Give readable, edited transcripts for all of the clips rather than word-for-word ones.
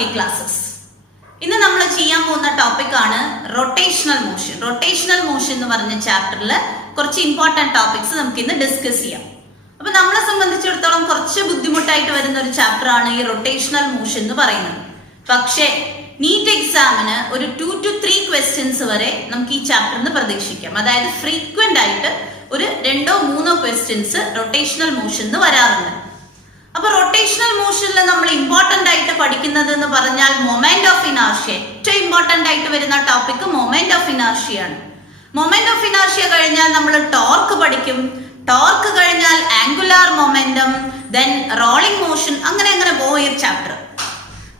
RK classes. ഇന്ന് നമ്മൾ ചെയ്യാൻ പോകുന്ന ടോപ്പിക് ആണ് റൊട്ടേഷണൽ മോഷൻ. റൊട്ടേഷണൽ മോഷൻ എന്ന് പറഞ്ഞ ചാപ്റ്ററിൽ കുറച്ച് ഇമ്പോർട്ടന്റ് ടോപ്പിക്സ് നമുക്ക് ഇന്ന് ഡിസ്കസ് ചെയ്യാം. അപ്പൊ നമ്മളെ സംബന്ധിച്ചിടത്തോളം കുറച്ച് ബുദ്ധിമുട്ടായിട്ട് വരുന്ന ഒരു ചാപ്റ്റർ ആണ് ഈ റൊട്ടേഷണൽ മോഷൻ എന്ന് പറയുന്നത്. പക്ഷേ നീറ്റ് എക്സാമിന് ഒരു 2 to 3 ക്വസ്റ്റ്യൻസ് വരെ നമുക്ക് ഈ ചാപ്റ്ററിന് പ്രതീക്ഷിക്കാം. അതായത് ഫ്രീക്വന്റ് ആയിട്ട് ഒരു 2-3 ക്വസ്റ്റ്യൻസ് റൊട്ടേഷണൽ മോഷൻ എന്ന് വരാറുണ്ട്. അപ്പൊ റൊട്ടേഷണൽ മോഷനിൽ നമ്മൾ ഇമ്പോർട്ടന്റ് ആയിട്ട് പഠിക്കുന്നത് എന്ന് പറഞ്ഞാൽ മൊമെന്റ് ഓഫ് ഇനർഷ്യ. ഏറ്റവും ഇമ്പോർട്ടന്റ് ആയിട്ട് വരുന്ന ടോപ്പിക് മൊമെന്റ് ഓഫ് ഇനർഷ്യ ആണ്. മൊമെന്റ് ഓഫ് ഇനർഷ്യ കഴിഞ്ഞാൽ നമ്മൾ ടോർക്ക് പഠിക്കും. ടോർക്ക് കഴിഞ്ഞാൽ angular momentum, then rolling motion, അങ്ങനെ പോയ ചാപ്റ്റർ.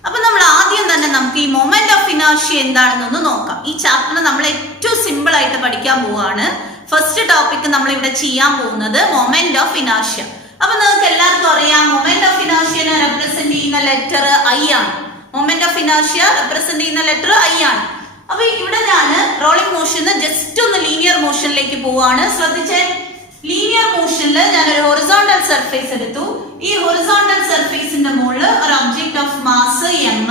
അപ്പൊ നമ്മൾ ആദ്യം തന്നെ നമുക്ക് ഈ മൊമെന്റ് ഓഫ് ഇനർഷ്യ എന്താണെന്നൊന്ന് നോക്കാം. ഈ ചാപ്റ്ററിന് നമ്മൾ ഏറ്റവും സിമ്പിൾ ആയിട്ട് പഠിക്കാൻ പോവാണ്. ഫസ്റ്റ് ടോപ്പിക് നമ്മൾ ഇവിടെ ചെയ്യാൻ പോകുന്നത് മൊമെന്റ് ഓഫ് ഇനർഷ്യ. അപ്പൊ നിങ്ങൾക്ക് എല്ലാവർക്കും അറിയാം മൊമെന്റ് ഓഫ് ഇനർഷ്യനെ റെപ്രസെന്റ് ചെയ്യുന്ന ലെറ്റർ ഐ ആണ്. മൊമെന്റ് ഓഫ് ഇനർഷ്യ റെപ്രസെന്റ് ചെയ്യുന്ന ലെറ്റർ ഐ ആണ്. അപ്പൊ ഇവിടെ ഞാൻ റോളിംഗ് മോഷന് ജസ്റ്റ് ഒന്ന് ലീനിയർ മോഷനിലേക്ക് പോവാണ്. ശ്രദ്ധിച്ചേ, ലീനിയർ മോഷനിൽ ഞാൻ ഒരു ഹൊറിസോണ്ടൽ സർഫേസ് എടുത്തു. ഈ ഹൊറിസോണ്ടൽ സർഫേസിന്റെ മുകളിൽ ഒരു ഒബ്ജക്ട് ഓഫ് മാസ് എം,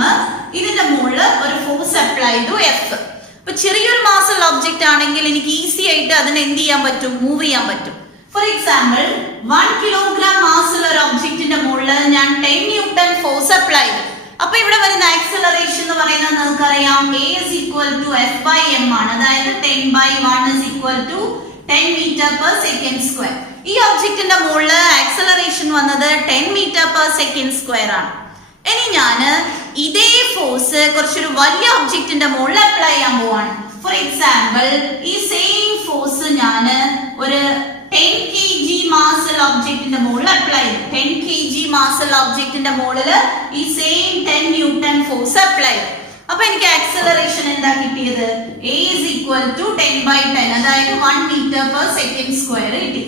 ഇതിന്റെ മുകളിൽ ഒരു ഫോഴ്സ് അപ്ലൈ ചെയ്തു എഫ്. അപ്പൊ ചെറിയൊരു മാസുള്ള ഒബ്ജക്റ്റ് ആണെങ്കിൽ എനിക്ക് ഈസി ആയിട്ട് അതിനെ എന്ത് ചെയ്യാൻ പറ്റും, മൂവ് ചെയ്യാൻ പറ്റും. ഫോർ എക്സാമ്പിൾ 1 കിലോഗ്രാം മാസുള്ള ഒരു ഒബ്ജക്റ്റിന്റെ മുകളിൽ ഞാൻ 10 ന്യൂട്ടൺ ഫോഴ്സ് അപ്ലൈ ചെയ്തു. അപ്പൊ ഇവിടെ വരുന്ന ആക്സലറേഷൻ എന്ന് പറയുന്നത് നിങ്ങൾക്കറിയാം A is equal to F by M ആണ്. അതായത് 10/1 is equal to 10 meter per second square. ഈ ഒബ്ജക്റ്റിന്റെ മുകളിൽ ആക്സലറേഷൻ വന്നത് 10 meter per second square ആണ്. ഇനി ഞാൻ ഇതേ ഫോഴ്സ് കുറച്ചൊരു വലിയ ഒബ്ജക്റ്റിന്റെ മുകളിൽ അപ്ലൈ ചെയ്യാൻ പോവാണ്. ഫോർ എക്സാമ്പിൾ ഈ സെയിം ഫോഴ്സ് ഞാൻ ഒരു 10 kg മാസുള്ള ഒബ്ജക്റ്റിന്റെ മുകളിൽ അപ്ലൈ ചെയ്തു. 10 kg മാസുള്ള ഒബ്ജക്റ്റിന്റെ മുകളിൽ ഈ സെയിം 10 ന്യൂട്ടൺ ഫോഴ്സ് അപ്ലൈ ചെയ്തു. അപ്പൊ എനിക്ക് ആക്സലറേഷൻ എന്താ കിട്ടിയത്? A is equal to 10/10, അതായത് 1 meter per second square കിട്ടി.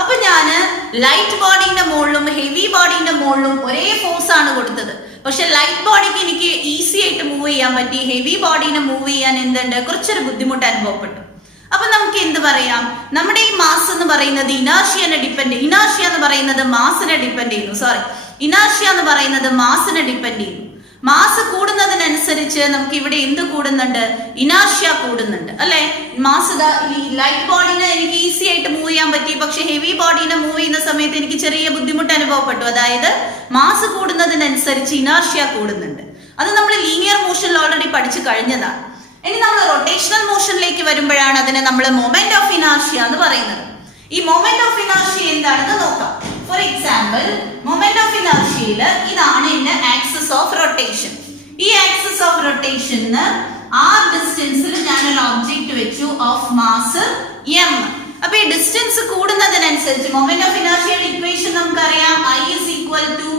അപ്പൊ ഞാന് ലൈറ്റ് ബോഡിന്റെ മുകളിലും ഹെവി ബോഡിന്റെ മുകളിലും ഒരേ ഫോഴ്സ് ആണ് കൊടുത്തത്. പക്ഷെ ലൈറ്റ് ബോഡിക്ക് എനിക്ക് ഈസി ആയിട്ട് മൂവ് ചെയ്യാൻ പറ്റി. ഹെവി ബോഡിനെ മൂവ് ചെയ്യാൻ എന്തുണ്ട്, കുറച്ചൊരു ബുദ്ധിമുട്ട് അനുഭവപ്പെട്ടു. അപ്പൊ നമുക്ക് എന്ത് പറയാം, നമ്മുടെ ഈ മാസ് എന്ന് പറയുന്നത് ഇനർഷ്യ എന്ന് പറയുന്നത് മാസിനെ ഡിപ്പെൻഡ് ചെയ്യുന്നു. മാസ് കൂടുന്നതിനനുസരിച്ച് നമുക്ക് ഇവിടെ എന്ത് കൂടുന്നുണ്ട്, ഇനർഷ്യ കൂടുന്നുണ്ട് അല്ലെ. മാസ് ലൈറ്റ് ബോഡിനെ എനിക്ക് ഈസി ആയിട്ട് മൂവ് ചെയ്യാൻ പറ്റി. പക്ഷെ ഹെവി ബോഡിനെ മൂവ് ചെയ്യുന്ന സമയത്ത് എനിക്ക് ചെറിയ ബുദ്ധിമുട്ട് അനുഭവപ്പെട്ടു. അതായത് മാസ് കൂടുന്നതിനനുസരിച്ച് ഇനർഷ്യ കൂടുന്നുണ്ട്. അത് നമ്മൾ ലീനിയർ മോഷനിൽ ഓൾറെഡി പഠിച്ചു കഴിഞ്ഞതാണ്. ഇനി നമ്മൾ റൊട്ടേഷണൽ മോഷനിലേക്ക് വരുമ്പോഴാണ് അതിനെ നമ്മൾ മൊമെന്റ് ഓഫ് ഇനർഷ്യ എന്ന് പറയുന്നത്. ഈ മൊമെന്റ് ഓഫ് ഇനർഷ്യ എന്താണെന്ന് നോക്കാം. ഫോർ എക്സാമ്പിൾ മൊമെന്റ് ഓഫ് ഇനർഷ്യയിൽ ഇതാണ് എന്റെ ആക്സിസ് ഓഫ് റൊട്ടേഷൻ. ഈ ആക്സിസ് ഓഫ് റൊട്ടേഷന് r ഡിസ്റ്റൻസിൽ ഞാൻ ഒരു ഒബ്ജക്റ്റ് വെച്ചു ഓഫ് മാസ് m. അപ്പൊ ഈ ഡിസ്റ്റൻസ് കൂടുന്നതിനനുസരിച്ച് മൊമെന്റ് ഓഫ് ഇനർഷ്യയുടെ ഇക്വേഷൻ നമുക്കറിയാം, I is equal to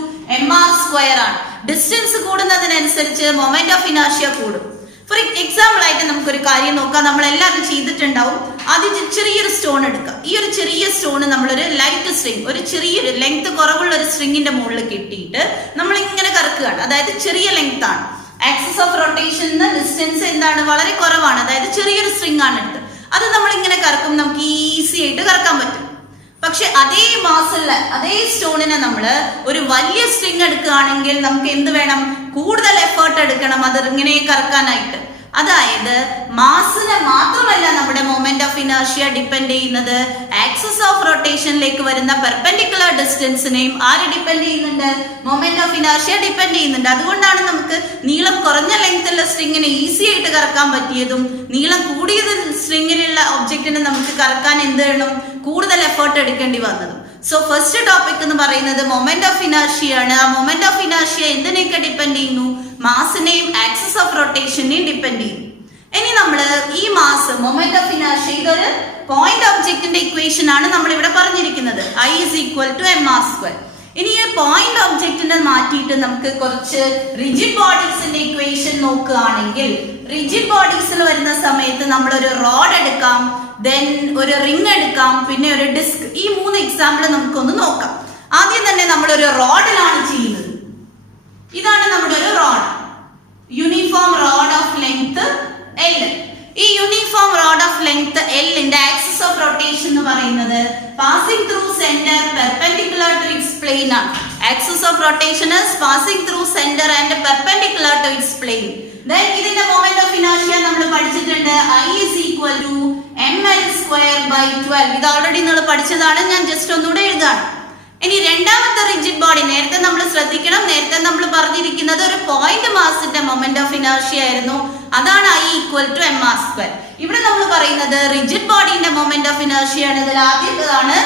mr² ആണ്. ഡിസ്റ്റൻസ് കൂടുന്നതിനനുസരിച്ച് മൊമെന്റ് ഓഫ് ഇനർഷ്യ കൂടും. ഫോർ എക്സാമ്പിൾ ആയിട്ട് നമുക്കൊരു കാര്യം നോക്കാം. നമ്മൾ എല്ലാവരും ചെയ്തിട്ടുണ്ടാവും. ആദ്യം ചെറിയൊരു സ്റ്റോൺ എടുക്കുക. ഈ ഒരു ചെറിയ സ്റ്റോൺ നമ്മളൊരു ലൈറ്റ് സ്ട്രിങ്, ഒരു ചെറിയൊരു ലെങ്ത് കുറവുള്ള ഒരു സ്ട്രിങ്ങിന്റെ മുകളിൽ കെട്ടിയിട്ട് നമ്മൾ ഇങ്ങനെ കറക്കുകയാണ്. അതായത് ചെറിയ ലെങ്ത് ആണ്. ആക്സിസ് ഓഫ് റൊട്ടേഷൻ ഡിസ്റ്റൻസ് എന്താണ്, വളരെ കുറവാണ്. അതായത് ചെറിയൊരു സ്ട്രിങ് ആണ് എടുത്ത് അത് നമ്മൾ ഇങ്ങനെ കറക്കും. നമുക്ക് ഈസി ആയിട്ട് കറക്കാൻ പറ്റും. പക്ഷെ അതേ മാസുള്ള അതേ സ്റ്റോണിനെ നമ്മൾ ഒരു വലിയ സ്ട്രിങ് എടുക്കുകയാണെങ്കിൽ നമുക്ക് എന്ത് വേണം, കൂടുതൽ എഫേർട്ട് എടുക്കണം അത് ഇങ്ങനെ കറക്കാനായിട്ട്. അതായത് മാസിനെ മാത്രമല്ല നമ്മുടെ മൊമെന്റ് ഓഫ് ഇനർഷ്യ ഡിപ്പെൻഡ് ചെയ്യുന്നത്, ആക്സിസ് ഓഫ് റൊട്ടേഷനിലേക്ക് വരുന്ന പെർപെൻഡിക്കുലർ ഡിസ്റ്റൻസിനെയും ആര് ഡിപ്പെൻഡ് ചെയ്യുന്നുണ്ട്, മൊമെന്റ് ഓഫ് ഇനർഷ്യ ഡിപ്പെൻഡ് ചെയ്യുന്നുണ്ട്. അതുകൊണ്ടാണ് നമുക്ക് നീളം കുറഞ്ഞ ലെങ്ത്തുള്ള സ്ട്രിങ്ങിനെ ഈസി ആയിട്ട് കറക്കാൻ പറ്റിയതും നീളം കൂടിയ സ്ട്രിങ്ങിലുള്ള ഒബ്ജക്റ്റിനെ നമുക്ക് കറക്കാൻ എന്ത് വേണം, കൂടുതൽ എഫേർട്ട് എടുക്കേണ്ടി വന്നതും. സോ ഫസ്റ്റ് ടോപ്പിക് എന്ന് പറയുന്നത് മൊമെന്റ് ഓഫ് ഇനർഷ്യ ആണ്. ആ മൊമെന്റ് ഓഫ് ഇനർഷ്യ എന്തിനെയൊക്കെ ഡിപ്പെൻഡ് ചെയ്യുന്നു, മാസിനെയും ആക്സിസ് ഓഫ് റൊട്ടേഷനെയും ഡിപ്പെൻഡ് ചെയ്യുന്നു. ഇനി നമ്മൾ ഈ മാസ് മൊമെന്റ് ഓഫ് ഇനർഷ്യ ഇതൊരു പോയിന്റ് ഒബ്ജക്റ്റിന്റെ ഇക്വേഷൻ ആണ് നമ്മൾ ഇവിടെ പറഞ്ഞിരിക്കുന്നത്, I is equal to mr². ഇനി ഈ പോയിന്റ് ഒബ്ജക്റ്റിനെ മാറ്റിയിട്ട് നമുക്ക് കുറച്ച് റിജിഡ് ബോഡീസിന്റെ ഇക്വേഷൻ നോക്കുകയാണെങ്കിൽ, റിജിഡ് ബോഡീസിൽ വരുന്ന സമയത്ത് നമ്മൾ ഒരു റോഡ് എടുക്കാം, ദെൻ ഒരു റിംഗ് എടുക്കാം, പിന്നെ ഒരു ഡിസ്ക്. ഈ 3 എക്സാമ്പിൾ നമുക്കൊന്ന് നോക്കാം. ആദ്യം തന്നെ നമ്മൾ ഒരു റോഡിലാണ് ചെയ്യുന്നത്. ഇതാണ് നമ്മുടെ ഒരു rod, uniform rod of length L. ഈ യൂണിഫോം റോഡ് ഓഫ് ലെങ്ത് Lന്റെ ആക്സിസ് ഓഫ് റൊട്ടേഷൻ എന്ന് പറയുന്നത് passing through centre perpendicular to its plane ആണ്. Axis of rotation is passing through center and perpendicular to its plane. Then ഇതിന്റെ moment of inertia നമ്മൾ പഠിച്ചിട്ടുണ്ട്. I is equal to ml square by 12. ഇത് already നിങ്ങൾ പഠിച്ചതാണ്, ഞാൻ just ഒന്നുകൂടെ എഴുതാണ്. ഇനി രണ്ടാമത്തെ റിജിഡ് ബോഡി നേരത്തെ നമ്മൾ ശ്രദ്ധിക്കണം. നേരത്തെ നമ്മൾ പറഞ്ഞിരിക്കുന്നത് ഒരു പോയിന്റ് മാസിന്റെ മൊമെന്റ് ഓഫ് ഇനർഷ്യ ആയിരുന്നു. അതാണ് I equal to mr square. ഇവിടെ നമ്മൾ പറയുന്നത് റിജിഡ് ബോഡിന്റെ മൊമെന്റ് ഓഫ് ഇനർഷ്യ ആണ്. ഇതിൽ ആദ്യത്തേതാണ്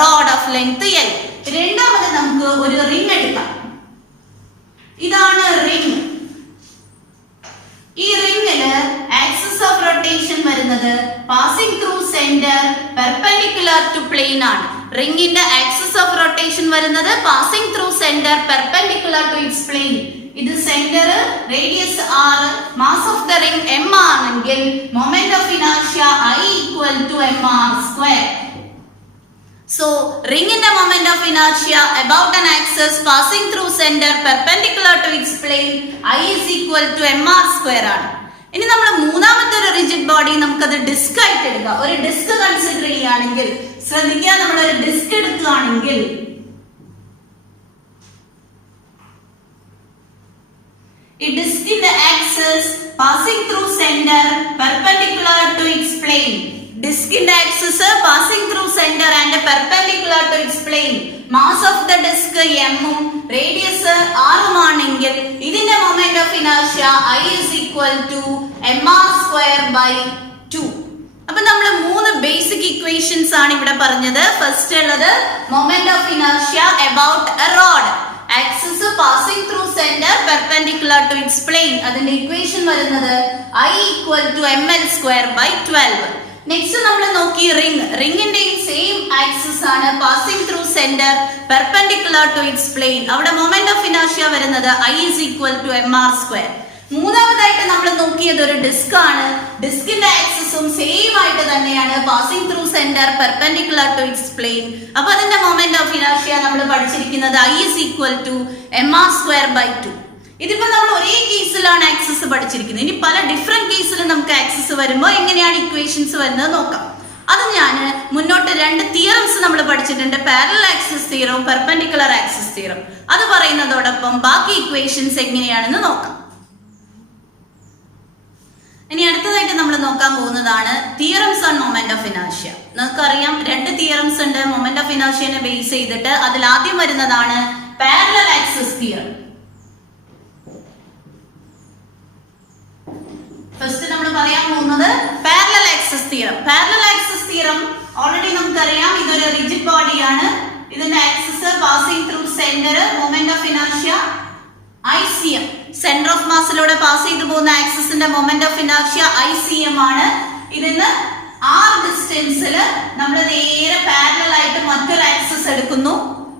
റോഡ് ഓഫ് ലെങ്ത് L. രണ്ടാമത് നമുക്ക് ഒരു റിംഗ് എടുക്കാം. ഇതാണ് റിംഗ്. ഈ റിംഗില് ആക്സിസ് ഓഫ് റൊട്ടേഷൻ വരുന്നത് passing through centre perpendicular to plane ആണ്. റിംഗിന്റെ ആക്സിസ് ഓഫ് റൊട്ടേഷൻ വരുന്നത് passing through centre perpendicular to its plane. ഇത് centre, radius r, mass of the ring m ആണെങ്കിൽ moment of inertia I equal to mr square. So ring in the moment of inertia about an axis passing through center perpendicular to its plane I is equal to mr square ആണ്. ഇനി നമ്മൾ മൂന്നാമത്തെ ഒരു rigid body നമുക്കത് disk ആയിട്ട് എടുക്കാം. ഒരു disk consider ചെയ്യുകയാണെങ്കിൽ ശ്രദ്ധിക്കുക, നമ്മൾ ഒരു ഡിസ്ക് എടുക്കുകയാണെങ്കിൽ ഈ ഡിസ്കിന്റെ axis passing through centre perpendicular to its plane. ഡിസ്കിന്റെ axis passing through centre and perpendicular to its plane. Mass of the disc m ഉം റേഡിയസ് r ഉം ആണെങ്കിൽ ഇതിന്റെ moment of inertia I is equal to mr square by 2. അപ്പൊ നമ്മൾ മൂന്ന് basic equations ആണ് ഇവിടെ പറഞ്ഞത്. ഫസ്റ്റ് ഉള്ളത് moment of inertia about a rod, axis passing through centre perpendicular to its plane. അതിന്റെ ഇക്വേഷൻ വരുന്നത് I equal to ml square by 12. Next നമ്മൾ നോക്കി റിംഗ്. റിംഗിന്റെയും സെയിം ആക്സിസ് ആണ്, passing through centre perpendicular to its plane. അവിടെ moment of inertia വരുന്നത് I is equal to mr square. മൂന്നാമതായിട്ട് നമ്മൾ നോക്കിയത് ഒരു ഡിസ്ക് ആണ്. ഡിസ്കിന്റെ ആക്സിസും സെയിം ആയിട്ട് തന്നെയാണ്, passing through centre perpendicular to its plane. അപ്പൊ അതിന്റെ മൊമെന്റ് ഓഫ് ഇനർഷ്യ നമ്മൾ പഠിച്ചിരിക്കുന്നത് I is equal to mr square by 2. ഇതിപ്പോ നമ്മൾ ഒരേ കേസിലാണ് ആക്സിസ് പഠിച്ചിരിക്കുന്നത്. ഇനി പല ഡിഫറെന്റ് കേസിൽ നമുക്ക് ആക്സിസ് വരുമ്പോൾ എങ്ങനെയാണ് ഇക്വേഷൻസ് വരുന്നത് നോക്കാം. അത് ഞാൻ മുന്നോട്ട് രണ്ട് തിയറംസ് നമ്മൾ പഠിച്ചിട്ടുണ്ട്, പാരലൽ ആക്സിസ് തിയറവും പെർപെൻഡിക്കുലർ ആക്സിസ് തിയറം. അത് പറയുന്നതോടൊപ്പം ബാക്കി ഇക്വേഷൻസ് എങ്ങനെയാണെന്ന് നോക്കാം. ഇനി അടുത്തതായിട്ട് നമ്മൾ നോക്കാൻ പോകുന്നതാണ് theorems on moment of inertia. നമുക്കറിയാം രണ്ട് തിയറംസ് ഉണ്ട് മൊമെന്റ് ഓഫ് ഇനർഷ്യനെ ബേസ് ചെയ്തിട്ട്. അതിൽ ആദ്യം വരുന്നതാണ് പാരലൽ ആക്സിസ് തിയറം. ഫസ്റ്റ് നമ്മൾ പറയാൻ പോകുന്നത് parallel axis theorem. Parallel axis theorem already നമുക്കറിയാം, ഇതൊരു റിജിഡ് ബോഡിയാണ്. ഇതിന്റെ axis passing through centre, moment of inertia ICM, centre of മാസിലൂടെ പാസ് ചെയ്തു പോകുന്ന ആക്സിസിന്റെ മൊമെന്റ് ഓഫ് ഇനർഷ്യ ICM ആണ്. ഇതിന് r ഡിസ്റ്റൻസിൽ നമ്മൾ നേരെ പാരലൽ ആയിട്ട് മറ്റൊരു ആക്സിസ് എടുക്കുന്നു.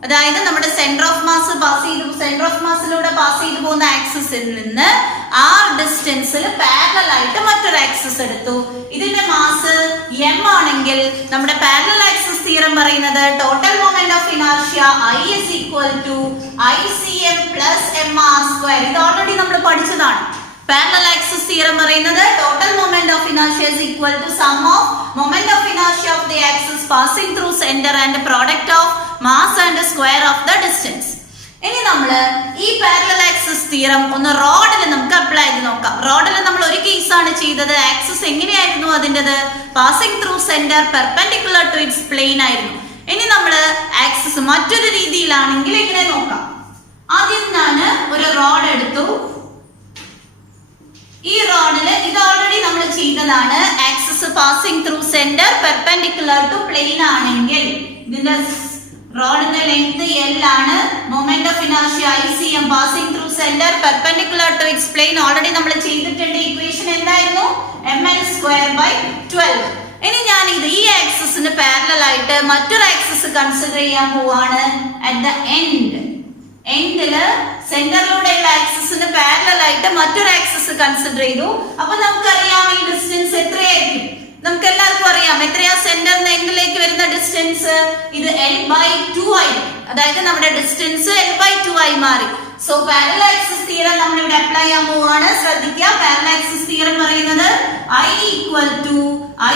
അതായത് നമ്മുടെ സെന്റർ ഓഫ് മാസിലൂടെ പാസ് ചെയ്തു പോകുന്ന ആക്സിസിൽ നിന്ന് r ഡിസ്റ്റൻസിൽ പാരലൽ ആയിട്ട് മറ്റൊരു ആക്സിസ് എടുത്തു. ഇതിന്റെ മാസ് m ആണെങ്കിൽ നമ്മുടെ പാരലൽ ആക്സിസ് തിയറം പറയുന്നത് total moment of inertia I is equal to ICM plus mr square. ഇത് ഓൾറെഡി നമ്മൾ പഠിച്ചതാണ്. പാരലൽ ആക്സിസ് തിയറം പറയുന്നത് total moment of inertia is equal to sum of moment of inertia of the axis passing through center and product of mass and square of the distance. ഇനി നമ്മൾ ഈ parallel axis theorem ഒന്ന് റോഡിൽ നമുക്ക് apply ചെയ്ത് നോക്കാം. റോഡിൽ നമ്മൾ ഒരു കേസാണ് ചെയ്തത്. ആക്സിസ് എങ്ങനെയായിരുന്നു അതിൻ്റെത്? Passing through centre perpendicular to its plane ആയിരുന്നു. ഇനി നമ്മൾ ആക്സിസ് മറ്റൊരു രീതിയിലാണെങ്കിൽ എങ്ങനെ നോക്കാം. ആദ്യം ഞാൻ ഒരു റോഡ് എടുത്തു. ഈ റോഡില് ഇത് ഓൾറെഡി നമ്മൾ ചെയ്തതാണ്. Axis passing through centre perpendicular to plane ആണെങ്കിൽ ഇതിന്റെ റോഡിന്റെ ലെങ്ത് L ആണ്. Moment of inertia ICM passing through centre perpendicular to its plane already നമ്മൾ ചെയ്തിട്ടുണ്ട്. ഇക്വേഷൻ എന്തായിരുന്നു? ml square by 12. ഇനി ഞാൻ ഇത് ഈ ആക്സിസിന് പാരലൽ ആയിട്ട് മറ്റൊരു ആക്സിസ് കൺസിഡർ ചെയ്യാൻ പോവാണ്. അറ്റ് ദ എൻഡില് സെന്ററിലൂടെയുള്ള ആക്സിസിന് പാരലൽ ആയിട്ട് മറ്റൊരു ആക്സിസ് കൺസിഡർ ചെയ്തു. അപ്പൊ നമുക്കറിയാം ഈ ഡിസ്റ്റൻസ് എത്രയായിരിക്കും? നമുക്ക് എല്ലാവർക്കും അറിയാം എത്രയാ സെന്ററിന് എൻഡിലേക്ക് വരുന്ന ഡിസ്റ്റൻസ്. ഇത് L/2 ആയിരിക്കും. അതായത് നമ്മുടെ ഡിസ്റ്റൻസ് L/2 ആയി മാറി. സോ പാരലൽ ആക്സിസ് തിയറം നമ്മൾ ഇവിടെ അപ്ലൈ ചെയ്യാൻ പോവാണ്. ശ്രദ്ധിക്കുക, പാരലൽ ആക്സിസ് തിയറം പറയുന്നത് I equal to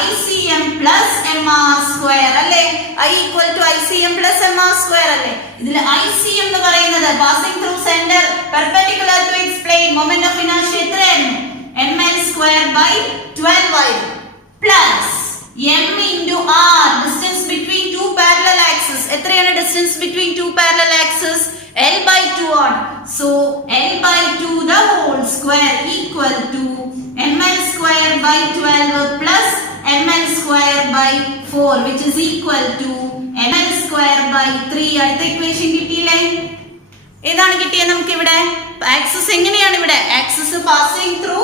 ICM plus MR square അല്ലേ? I equal to ICM plus MR square അല്ലേ? ഇതിൽ ICM എന്ന് പറയുന്നത് passing through center perpendicular to its plane moment of inertia എത്രയായിരുന്നു? ml square by 12 ആയിരുന്നു plus m into r distance between two parallel axes എത്രയാണ് distance between two parallel axes? L by 2 ആണ്. So L by 2 the whole square equal to ml square by 12 plus ml square by 4 which is equal to ml square by 3. അടുത്ത equation കിട്ടിയില്ലേ? ഏതാണ് കിട്ടിയത് നമുക്ക് ഇവിടെ? Axis എങ്ങനെയാണ് ഇവിടെ? Axis passing through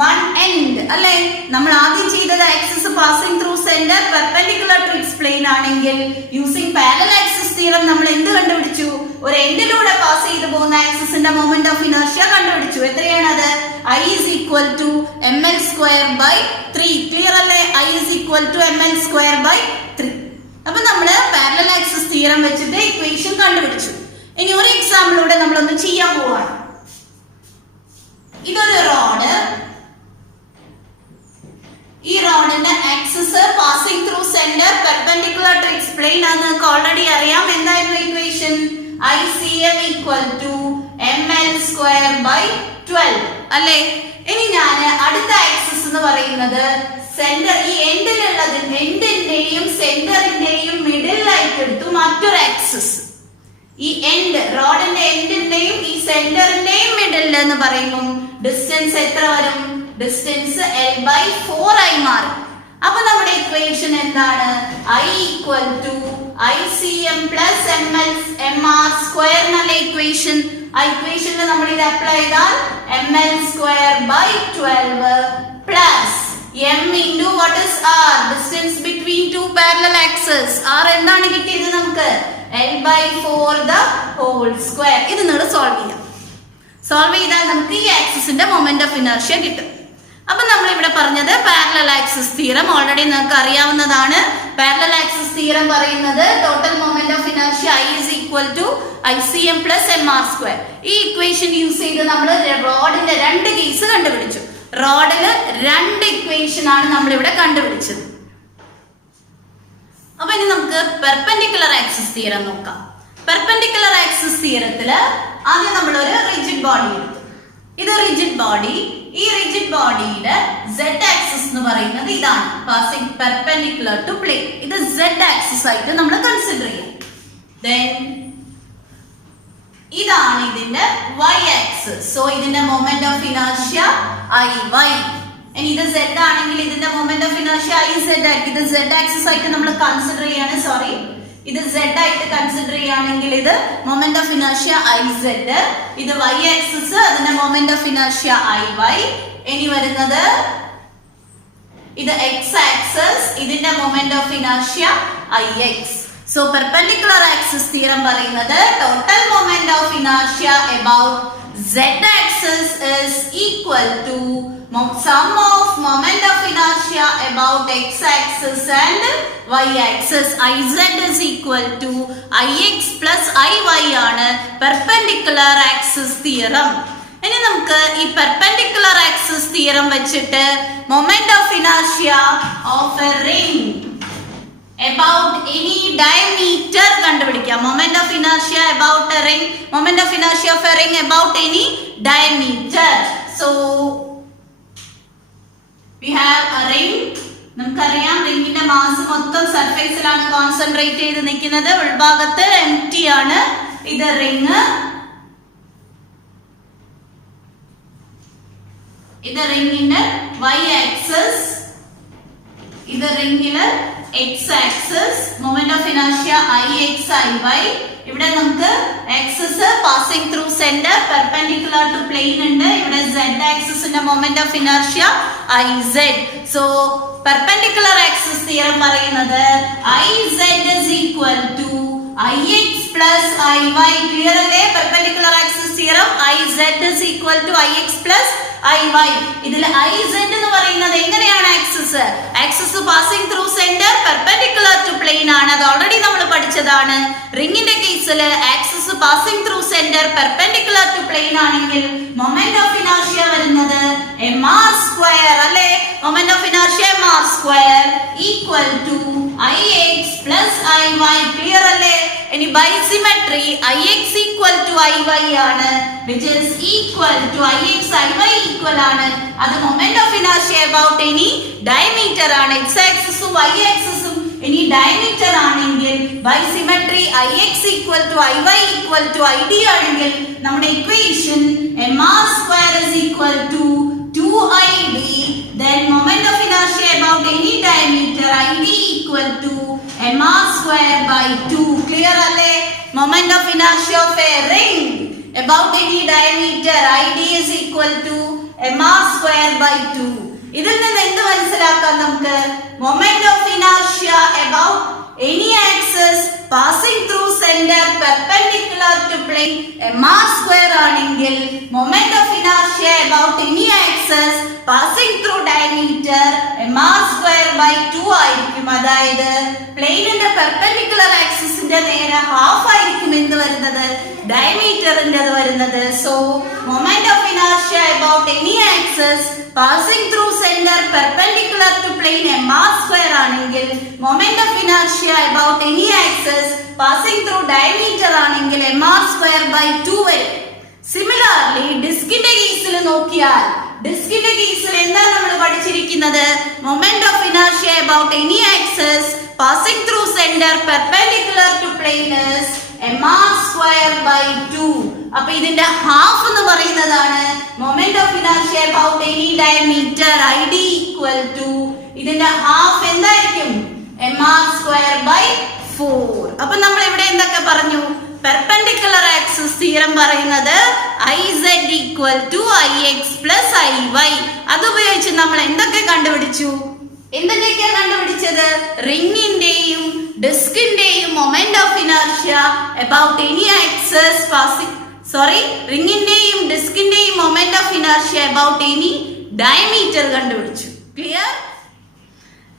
one end അല്ലേ? നമ്മൾ ആദ്യം ചെയ്തത് axis passing through centre perpendicular to its plane ആണെങ്കിൽ യൂസിംഗ് പാരലൽ ആക്സിസ് തിയറം നമ്മൾ എന്ത് കണ്ടുപിടിച്ചു? ഒരു എൻഡിലൂടെ പാസ് ചെയ്തു പോകുന്ന ആക്സിസിന്റെ മൊമെന്റ് ഓഫ് ഇനർഷ്യ കണ്ടുപിടിച്ചു. എത്രയാണത്? I is equal to ml square by 3. Clear അല്ലേ? I is equal to ml square by 3. അപ്പൊ നമ്മള് പാരലൽ ആക്സിസ് തിയറം വെച്ചിട്ട് ഇക്വേഷൻ കണ്ടുപിടിച്ചു. ഇനി ഒരു എക്സാമ്പിളൂടെ നമ്മളൊന്ന് ചെയ്യാൻ പോവാണ്. ഇതൊരു റോഡ്, ഈ റോഡിന്റെ axis passing through centre perpendicular to its plane ആണ്. നിങ്ങൾക്ക് ഓൾറെഡി അറിയാം എന്തായിരുന്നു equation? ICM equal to ml square by 12 അല്ലേ? ഇനി ഞാൻ അടുത്ത ആക്സിസ് എന്ന് പറയുന്നത് സെന്റർ, ഈ എൻഡിന്റെയും സെന്ററിന്റെയും മിഡിലായിട്ട് എടുത്തു മറ്റൊരു ആക്സിസ്. ഈ എൻഡ് റോഡിന്റെ എൻഡിന്റെയും ഈ സെന്ററിന്റെയും മിഡിൽ എന്ന് പറയുമ്പോൾ ഡിസ്റ്റൻസ് എത്ര വരും? ഡിസ്റ്റൻസ് L by 4 ആയി മാറും. അപ്പൊ നമ്മുടെ ഇക്വേഷൻ എന്താണ്? I equal to ICM plus MR square എന്നുള്ള ഇക്വേഷൻ. ആ ഇക്വേഷനിൽ നമ്മൾ ഇത് അപ്ലൈ ചെയ്താൽ ml square by 12 plus m into what is r distance between two parallel axes. r എന്താണ് കിട്ടിയത് നമുക്ക്? L by 4 the whole square. ഇത് നിങ്ങൾ സോൾവ് ചെയ്യാം. സോൾവ് ചെയ്താൽ നമുക്ക് ഈ ആക്സിസിന്റെ മൊമെന്റ് ഓഫ് ഇനർഷ്യ കിട്ടും. അപ്പൊ നമ്മൾ ഇവിടെ പറഞ്ഞത് പാരലൽ ആക്സിസ് തിയറം ഓൾറെഡി നിങ്ങൾക്ക് അറിയാവുന്നതാണ്. പാരലൽ ആക്സിസ് തിയറം പറയുന്നത് total moment of inertia I is equal to ICM plus MR square. ഈ ഇക്വേഷൻ യൂസ് ചെയ്ത് നമ്മൾ റോഡിന്റെ രണ്ട് കേസ് കണ്ടുപിടിച്ചു. റോഡില് രണ്ട് ഇക്വേഷൻ ആണ് നമ്മൾ ഇവിടെ കണ്ടുപിടിച്ചത്. അപ്പൊ ഇനി നമുക്ക് പെർപെൻഡിക്കുലർ ആക്സിസ് തിയറം നോക്കാം. പെർപെൻഡിക്കുലർ ആക്സിസ് തിയറത്തില് ആദ്യം നമ്മൾ ഒരു റിജിഡ് ബോഡി എടുത്തു. ഇത് റിജിഡ് ബോഡി. ഈ റിജിഡ് ബോഡിയുടെ z ആക്സിസ് എന്ന് പറയുന്നത് ഇതാണ്, പാസിംഗ് പെർപെൻഡിക്കുലർ ടു പ്ലെയിൻ. ഇത് z ആക്സിസ് ആയിട്ട് നമ്മൾ കൺസിഡർ ചെയ്യാം. ദെൻ ഇതാണ് ഇതിന്റെ y ആക്സിസ്. സോ ഇതിന്റെ മൊമെന്റ് ഓഫ് ഇനർഷ്യ IY. ഇനി ഇത് z ആണെങ്കിൽ ഇതിന്റെ മൊമെന്റ് ഓഫ് ഇനർഷ്യ IZ ആയിരിക്കും. ഇത് z ആക്സിസ് ആയിട്ട് നമ്മൾ കൺസിഡർ ചെയ്യാണ്. സോറി, ഇത് z ആയിട്ട് കൺസിഡർ ചെയ്യുകയാണെങ്കിൽ ഇത് മൊമെന്റ് ഓഫ് ഇനർഷ്യ IZ. ഇത് y ആക്സിസ്, അതിന്റെ മൊമെന്റ് ഓഫ് ഇനർഷ്യ IY. ഇനി വരുന്നത് ഇത് x ആക്സിസ്, ഇതിന്റെ moment of inertia IX. So perpendicular axis theorem പറയുന്നത് total moment of inertia about z axis is equal to sum of moment of inertia about x axis and y axis. IZ is equal to IX plus IY ആണ് perpendicular axis theorem. ഇനി നമുക്ക് ഈ perpendicular axis theorem വെച്ചിട്ട് moment of inertia of a ring about any diameter കണ്ടുപിടിക്കാം. moment of inertia about a ring, moment of inertia of a ring about any diameter. So we have a ring. നമുക്കറിയാം റിംഗിന്റെ mass മൊത്തം സർഫേസിലാണ് concentrate ചെയ്ത് നിൽക്കുന്നത്, ഉൾഭാഗത്ത് empty ആണ്. ഇത് ring, ഇത് റിംഗിന്റെ y axis, ഇത് റിംഗില് x axis, moment of inertia IX IY. ഇവിടെ നമുക്ക് axis passing through centre perpendicular to plane ഉണ്ട്. ഇവിടെ z ആക്സിസിന്റെ moment of inertia IZ. So perpendicular axis theorem പറയുന്നത് IZ is equal to ix plus iy. Clear അല്ലേ? Perpendicular axis theorem. Iz is equal to ix plus iy. ഇതിൽ iz എന്ന് പറയുന്നത് എങ്ങനെയാണ് axis? Axis passing through centre perpendicular to plane ആണ്. അത് already നമ്മൾ പഠിച്ചതാണ്. റിംഗിന്റെ കേസിൽ axis passing through centre perpendicular to plane ആണെങ്കിൽ മൊമെന്റ് ഓഫ് ഇനർഷ്യ വരുന്നത് mr സ്ക്വയർ അല്ലേ? Moment of inertia mr square equal to ix plus iy. Clear അല്ലേ? ഇനി by symmetry ix equal to iy ആണ്, which is equal to ix iy equal ആണ്. അത് moment of inertia about any diameter ആണ്. x ആക്സിസും y ആക്സിസും ഇനി diameter ആണെങ്കിൽ by symmetry ix equal to iy equal to id ആണെങ്കിൽ നമ്മുടെ equation mr square is equal to 2id. then moment of inertia about any diameter id equal to mr square by 2. clear alle? moment of inertia of a ring about any diameter id is equal to mr square by 2. ഇതിൽ നിന്ന് എന്ത് മനസ്സിലാക്കാം നമുക്ക്? moment of inertia about any axis passing through center perpendicular to plane mr square ആണെങ്കിൽ moment of inertia about any axis passing through diameter mr square by 2 ആയിരിക്കും. അതായത് പ്ലെയിനിന്റെ perpendicular ആക്സിസിന്റെ നേരെ half ആയിരിക്കും എന്ത് വരുന്നത്? ഡയമീറ്ററിന്റെ വരുന്നത്. So moment of inertia about any axis passing through center perpendicular to plane mr square ആണെങ്കിൽ moment of inertia about any axis passing through diameter ആണെങ്കിൽ mr square by 2 വരും. സിമിലർലി ഡിസ്കിന്റെ കേസിൽ നോക്കിയാൽ ഡിസ്കിന്റെ കേസിൽ എന്താണ് നമ്മൾ പഠിച്ചിരിക്കുന്നത്? moment of inertia about any axis passing through center perpendicular to plane is mr square by 2. അപ്പൊ ഇതിന്റെ ഹാഫ് എന്ന് പറയുന്നതാണ് moment of inertia about any diameter id equal to ഇതിന്റെ ഹാഫ് എന്തായിരിക്കും? mr square by 4. അപ്പൊ നമ്മൾ ഇവിടെ എന്തൊക്കെ പറഞ്ഞു? പെർപെൻഡിക്കുലർ ആക്സിസ് തിയറം പറയുന്നത് iz equal to ix plus iy. അത് ഉപയോഗിച്ച് നമ്മൾ എന്തൊക്കെ കണ്ടുപിടിച്ചു? എന്തൊക്കെയാണ് കണ്ടുപിടിച്ചത്? റിംഗിന്റെയും ഡിസ്കിന്റെയും moment of inertia about any axis passing റിംഗിന്റെയും ഡിസ്കിന്റെയും moment of inertia about any diameter കണ്ടുപിടിച്ചു. ക്ലിയർ?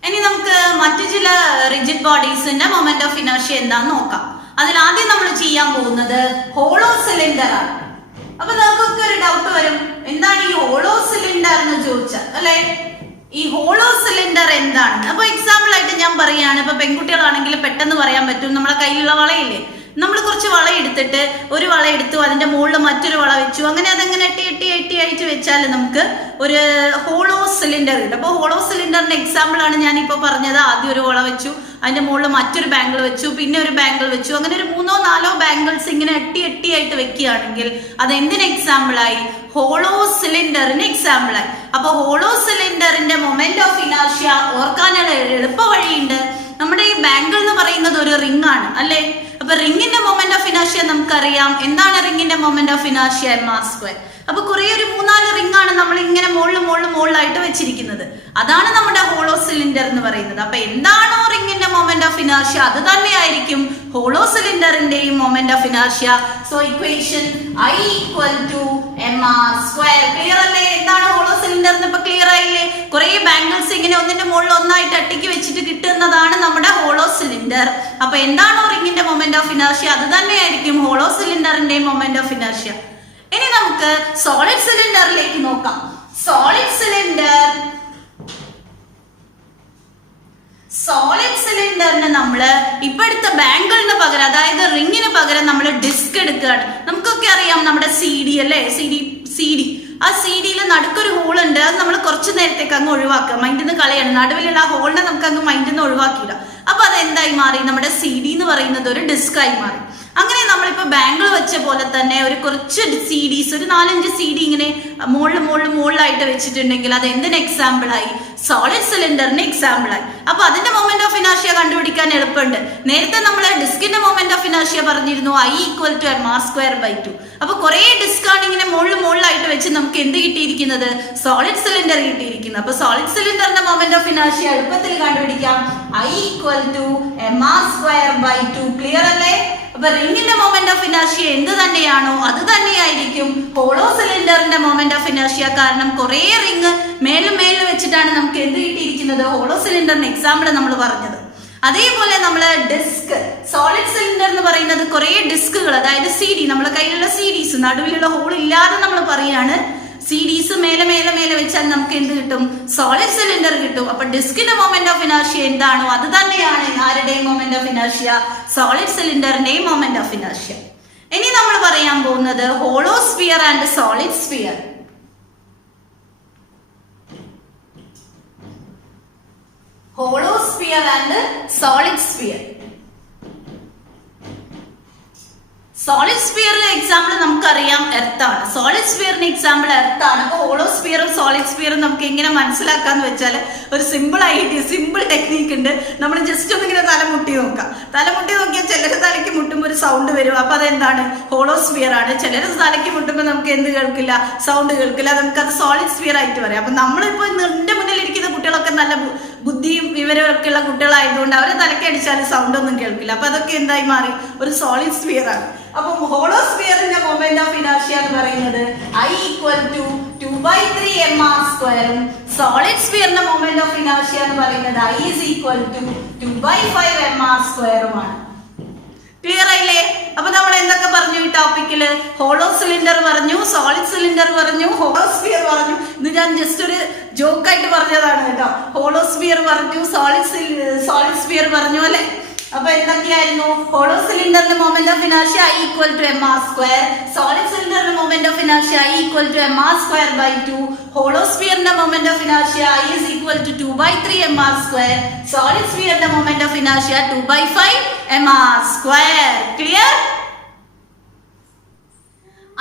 ഇനി നമുക്ക് മറ്റു ചില റിജിഡ് ബോഡീസിന്റെ മൊമെന്റ് ഓഫ് ഇനർഷ്യ എന്താന്ന് നോക്കാം. അതിൽ ആദ്യം നമ്മൾ ചെയ്യാൻ പോകുന്നത് ഹോളോ സിലിണ്ടർ ആണ്. അപ്പൊ നമുക്കൊക്കെ ഒരു ഡൗട്ട് വരും, എന്താണ് ഈ ഹോളോ സിലിണ്ടർ എന്ന് ചോദിച്ചാൽ അല്ലെ? ഈ ഹോളോ സിലിണ്ടർ എന്താണ്? അപ്പൊ എക്സാമ്പിൾ ആയിട്ട് ഞാൻ പറയാണ്, ഇപ്പൊ പെൺകുട്ടികളാണെങ്കിൽ പെട്ടെന്ന് പറയാൻ പറ്റും. നമ്മളെ കയ്യിലുള്ള വളയില്ലേ, നമ്മൾ കുറച്ച് വള എടുത്തിട്ട് ഒരു വള എടുത്തു, അതിന്റെ മുകളിൽ മറ്റൊരു വള വെച്ചു, അങ്ങനെ അതങ്ങനെ എട്ടി ആയിട്ട് വെച്ചാൽ നമുക്ക് ഒരു ഹോളോ സിലിണ്ടർ കിട്ടും. അപ്പോൾ ഹോളോ സിലിണ്ടറിന്റെ എക്സാമ്പിൾ ആണ് ഞാൻ ഇപ്പോൾ പറഞ്ഞത്. ആദ്യം ഒരു വള വെച്ചു, അതിന്റെ മുകളിൽ മറ്റൊരു ബാംഗിൾ വെച്ചു, പിന്നെ ഒരു ബാംഗിൾ വെച്ചു, അങ്ങനെ ഒരു 3-4 ബാംഗിൾസ് ഇങ്ങനെ എട്ടി ആയിട്ട് വെക്കുകയാണെങ്കിൽ അത് എന്തിന് എക്സാമ്പിൾ ആയി? ഹോളോ സിലിണ്ടറിന് എക്സാമ്പിൾ ആയി. അപ്പൊ ഹോളോ സിലിണ്ടറിന്റെ മൊമെന്റ് ഓഫ് ഇനർഷ്യ ഓർക്കാനുള്ള എളുപ്പ വഴിയുണ്ട്. നമ്മുടെ ഈ ബാംഗിൾ എന്ന് പറയുന്നത് ഒരു റിംഗ് ആണ് അല്ലെ? അപ്പൊ റിംഗിന്റെ മൊമെന്റ് ഓഫ് ഇനർഷ്യ നമുക്കറിയാം. എന്താണ് റിംഗിന്റെ moment of inertia? mr square. അപ്പൊ കുറെ ഒരു 3-4 റിംഗ് ആണ് നമ്മൾ ഇങ്ങനെ മുകളിലായിട്ട് വെച്ചിരിക്കുന്നത്. അതാണ് നമ്മുടെ ഹോളോ സിലിണ്ടർ എന്ന് പറയുന്നത്. അപ്പൊ എന്താണോ റിംഗിന്റെ മൊമെന്റ് ഓഫ് ഇനർഷ്യ അത് തന്നെയായിരിക്കും ഹോളോ സിലിണ്ടറിന്റെയും moment of inertia. So equation I equal to mr square. Clear അല്ലേ? എന്താണ് ഹോളോ സിലിണ്ടർ എന്ന് ഇപ്പൊ ക്ലിയർ ആയില്ലേ? കുറെ ബാംഗിൾസ് ഇങ്ങനെ ഒന്നിന്റെ മുകളിൽ ഒന്നായിട്ട് അട്ടിക്ക് വെച്ചിട്ട് കിട്ടുന്നതാണ് നമ്മുടെ ഹോളോ സിലിണ്ടർ. അപ്പൊ എന്താണോ റിംഗിന്റെ മൊമെന്റ് ഓഫ് ഇനർഷ്യ അത് തന്നെയായിരിക്കും ഹോളോ സിലിണ്ടറിന്റെയും മൊമെന്റ് ഓഫ് ഇനർഷ്യ. ഇനി നമുക്ക് സോളിഡ് സിലിണ്ടറിലേക്ക് നോക്കാം. സോളിഡ് സിലിണ്ടറിന് നമ്മള് ഇപ്പോഴത്തെ ബാംഗിളിന് പകരം, അതായത് റിംഗിന് പകരം നമ്മൾ ഡിസ്ക് എടുക്കുകയാണ്. നമുക്കൊക്കെ അറിയാം നമ്മുടെ CD അല്ലേ? CD ആ CDയിൽ നടുക്കൊരു ഹോൾ ഉണ്ട്. അത് നമ്മൾ കുറച്ചു നേരത്തേക്ക് അങ്ങ് ഒഴിവാക്കുക, മൈൻഡിൽ നിന്ന് കളയാണ്. നടുവിലുള്ള ആ ഹോളിനെ നമുക്ക് അങ്ങ് മൈൻഡിൽ നിന്ന് ഒഴിവാക്കിയില്ല. അപ്പൊ അത് എന്തായി മാറി? നമ്മുടെ CD എന്ന് പറയുന്നത് ഒരു ഡിസ്ക് ആയി മാറി. അങ്ങനെ നമ്മളിപ്പോ ബാംഗിൾ വെച്ച പോലെ തന്നെ ഒരു കുറച്ച് CDs, ഒരു 4-5 CD ഇങ്ങനെ മുകളിലായിട്ട് വെച്ചിട്ടുണ്ടെങ്കിൽ അത് എന്തിന് എക്സാമ്പിൾ ആയി? സോളിഡ് സിലിണ്ടറിന് എക്സാമ്പിൾ ആയി. അപ്പൊ അതിന്റെ മൊമെന്റ് ഓഫ് ഇനർഷ്യ കണ്ടുപിടിക്കാൻ എളുപ്പമുണ്ട്. നേരത്തെ നമ്മൾ ഡിസ്കിന്റെ മൊമെന്റ് ഓഫ് ഇനർഷ്യ പറഞ്ഞിരുന്നു I equal to mr²/2. അപ്പൊ കുറെ ഡിസ്ക് ആണ് ഇങ്ങനെ മുകളിലായിട്ട് വെച്ച് നമുക്ക് എന്ത് കിട്ടിയിരിക്കുന്നത്? സോളിഡ് സിലിണ്ടർ കിട്ടിയിരിക്കുന്നത്. അപ്പൊ സോളിഡ് സിലിണ്ടറിന്റെ മൊമെന്റ് ഓഫ് ഇനർഷ്യ എളുപ്പത്തിൽ കണ്ടുപിടിക്കാം. I equal to mr²/2. Clear അല്ലേ? അപ്പൊ റിംഗിന്റെ മൊമെന്റ് ഓഫ് ഇനർഷ്യ എന്ത് തന്നെയാണോ അത് തന്നെയായിരിക്കും ഹോളോ സിലിണ്ടറിന്റെ മൊമെന്റ് ഓഫ് ഇനർഷ്യ. കാരണം കുറെ റിംഗ് മേലും വെച്ചിട്ടാണ് നമുക്ക് എന്ത് കിട്ടിയിരിക്കുന്നത്? ഹോളോ സിലിണ്ടറിന് എക്സാമ്പിൾ നമ്മൾ പറഞ്ഞത്. അതേപോലെ നമ്മൾ ഡിസ്ക് സോളിഡ് സിലിണ്ടർ എന്ന് പറയുന്നത് കുറെ ഡിസ്കുകൾ, അതായത് CD, നമ്മുടെ കയ്യിലുള്ള CDs, നടുവിലുള്ള ഹോൾ ഇല്ലാതെ നമ്മൾ പറയാണ് CDs മേലെ വെച്ചാൽ നമുക്ക് എന്ത് കിട്ടും? സോളിഡ് സിലിണ്ടർ കിട്ടും. അപ്പൊ ഡിസ്കിന്റെ മൊമെന്റ് ഓഫ് ഇനർഷ്യ എന്താണോ അത് തന്നെയാണ് ആരുടെയും മൊമെന്റ് ഓഫ് ഇനർഷ്യ? സോളിഡ് സിലിണ്ടറിന്റെയും മൊമെന്റ് ഓഫ് ഇനർഷ്യ. ഇനി നമ്മൾ പറയാൻ പോകുന്നത് hollow sphere and solid sphere. Hollow sphere and solid sphere. Solid സ്ഫിയറിലെ എക്സാമ്പിൾ നമുക്കറിയാം എർത്ത് ആണ്. സോളിഡ് സ്ഫിയറിന് എക്സാമ്പിൾ എർത്ത് ആണ്. അപ്പൊ ഹോളോ സ്ഫിയറും സോളിഡ് സ്ഫിയറും നമുക്ക് എങ്ങനെ മനസ്സിലാക്കാന്ന് വെച്ചാൽ ഒരു സിമ്പിൾ ടെക്നീക്ക് ഉണ്ട്. നമ്മൾ ജസ്റ്റ് ഒന്നിങ്ങനെ തലമുട്ടി നോക്കിയാൽ ചിലർ തലയ്ക്ക് മുട്ടുമ്പോൾ ഒരു സൗണ്ട് വരും. അപ്പൊ അതെന്താണ്? ഹോളോ സ്ഫിയർ ആണ്. ചിലർ തലയ്ക്ക് മുട്ടുമ്പോൾ നമുക്ക് എന്ത് കേൾക്കില്ല? സൗണ്ട് കേൾക്കില്ല. നമുക്കത് സോളിഡ് സ്ഫിയർ ആയിട്ട് പറയാം. അപ്പൊ നമ്മളിപ്പോ എന്റെ മുന്നിൽ ഇരിക്കുന്ന കുട്ടികളൊക്കെ നല്ല ബുദ്ധിയും വിവരമൊക്കെ ഉള്ള കുട്ടികളായതുകൊണ്ട് അവരെ തലയ്ക്ക് അടിച്ചാൽ സൗണ്ട് ഒന്നും കേൾക്കില്ല. അപ്പൊ അതൊക്കെ എന്തായി മാറി? ഒരു സോളിഡ് സ്ഫിയർ ആണ്. അപ്പൊ ഹോളോ സ്ഫിയറിന്റെ മൊമെന്റ് ഓഫ് ഇനർഷ്യ എന്ന് പറയുന്നത് I equal to 2/3 mr². Solid സ്ഫിയറിന്റെ മൊമെന്റ് ഓഫ് ഇനർഷ്യ എന്ന് പറയുന്നത് I is equal to 2/5 mr². Clear ആയില്ലേ? അപ്പൊ നമ്മൾ എന്തൊക്കെ പറഞ്ഞു ഈ ടോപ്പിക്കില്? ഹോളോ സിലിണ്ടർ പറഞ്ഞു, സോളിഡ് സിലിണ്ടർ പറഞ്ഞു, ഹോളോ സ്ഫിയർ പറഞ്ഞു. ഇത് ഞാൻ ജസ്റ്റ് ഒരു ജോക്കായിട്ട് പറഞ്ഞതാണ് കേട്ടോ. ഹോളോ സ്ഫിയർ പറഞ്ഞു, സോളിഡ് സ്ഫിയർ പറഞ്ഞു അല്ലെ? അപ്പൊ എന്തൊക്കെയായിരുന്നു? ഹോളോ സിലിണ്ടറിന്റെ moment of inertia I equal to mr². Solid സിലിണ്ടറിന്റെ moment of inertia I equal to mr²/2. Hollow സ്ഫിയറിന്റെ moment of inertia I is equal to 2/3 mr². Solid സ്ഫിയറിന്റെ moment of inertia 2/5 mr². Clear?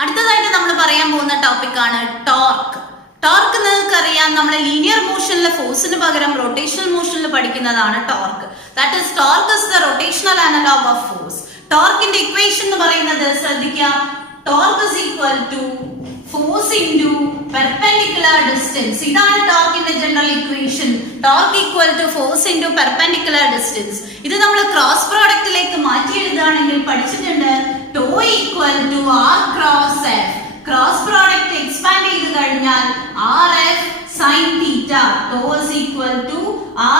അടുത്തതായിട്ട് നമ്മൾ പറയാൻ പോകുന്ന topic ആണ് torque. Torque നിങ്ങൾക്കറിയാം, നമ്മൾ ലീനിയർ മോഷനിലെ ഫോഴ്സിന് പകരം റൊട്ടേഷണൽ മോഷനിൽ പഠിക്കുന്നതാണ് torque. That is torque is the rotational analogue of force. ടോർക്കിന്റെ ഇക്വേഷൻ എന്ന് പറയുന്നത് ശ്രദ്ധിക്കാം. Torque is equal to force into perpendicular distance. ഇതാണ് ടോർക്കിന്റെ general equation. Torque equal to force into perpendicular distance. ഇത് നമ്മൾ ക്രോസ് പ്രോഡക്റ്റിലേക്ക് മാറ്റി എഴുതുകയാണെങ്കിൽ പഠിച്ചിട്ടുണ്ട് tau equal to R cross F. Cross product expand ചെയ്ത് കഴിഞ്ഞാൽ RF sin theta. Tau is equal to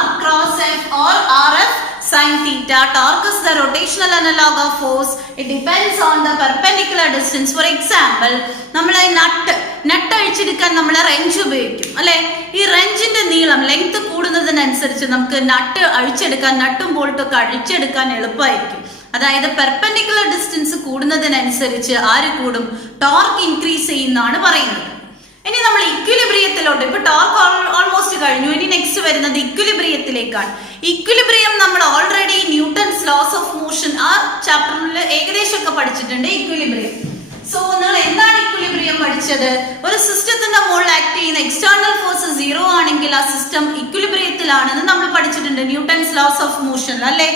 R cross F or RF sin theta. Torque is the rotational analog of force. It depends on the perpendicular distance. For example, നമ്മൾ നട്ട് അഴിച്ചെടുക്കാൻ നമ്മൾ wrench ഉപയോഗിക്കും അല്ലെ? ഈ റെഞ്ചിന്റെ നീളം length കൂടുന്നതിനനുസരിച്ച് നമുക്ക് നട്ട് അഴിച്ചെടുക്കാൻ, നട്ടും ബോൾട്ടും ഒക്കെ അഴിച്ചെടുക്കാൻ എളുപ്പമായിരിക്കും. അതായത് പെർപെൻഡിക്കുലർ ഡിസ്റ്റൻസ് കൂടുന്നതിനനുസരിച്ച് ആര് കൂടും? ടോർക്ക് ഇൻക്രീസ് ചെയ്യുന്നതാണ് പറയുന്നത്. ഇനി നമ്മൾ ഇക്വിലിബ്രിയത്തിലോട്ട്, ഇപ്പൊ ടോർക്ക് ഓൾമോസ്റ്റ് കഴിഞ്ഞു. ഇനി നെക്സ്റ്റ് വരുന്നത് ഇക്വിലിബ്രിയത്തിലേക്കാണ്. ഇക്വിലിബ്രിയം നമ്മൾ already Newton's loss of motion ആ ചാപ്റ്ററിൽ ഏകദേശം ഒക്കെ പഠിച്ചിട്ടുണ്ട് ഇക്വിലിബ്രിയം. സോ നിങ്ങൾ എന്താണ് ഇക്വിലിബ്രിയം പഠിച്ചത്? ഒരു സിസ്റ്റത്തിന്റെ മുകളിൽ ആക്ട് ചെയ്യുന്ന എക്സ്റ്റേണൽ ഫോഴ്സ് 0 ആണെങ്കിൽ ആ സിസ്റ്റം ഇക്വിലിബ്രിയത്തിലാണെന്ന് നമ്മൾ പഠിച്ചിട്ടുണ്ട് ന്യൂട്ടൺസ് ലോസ് ഓഫ് മോഷൻ അല്ലേ?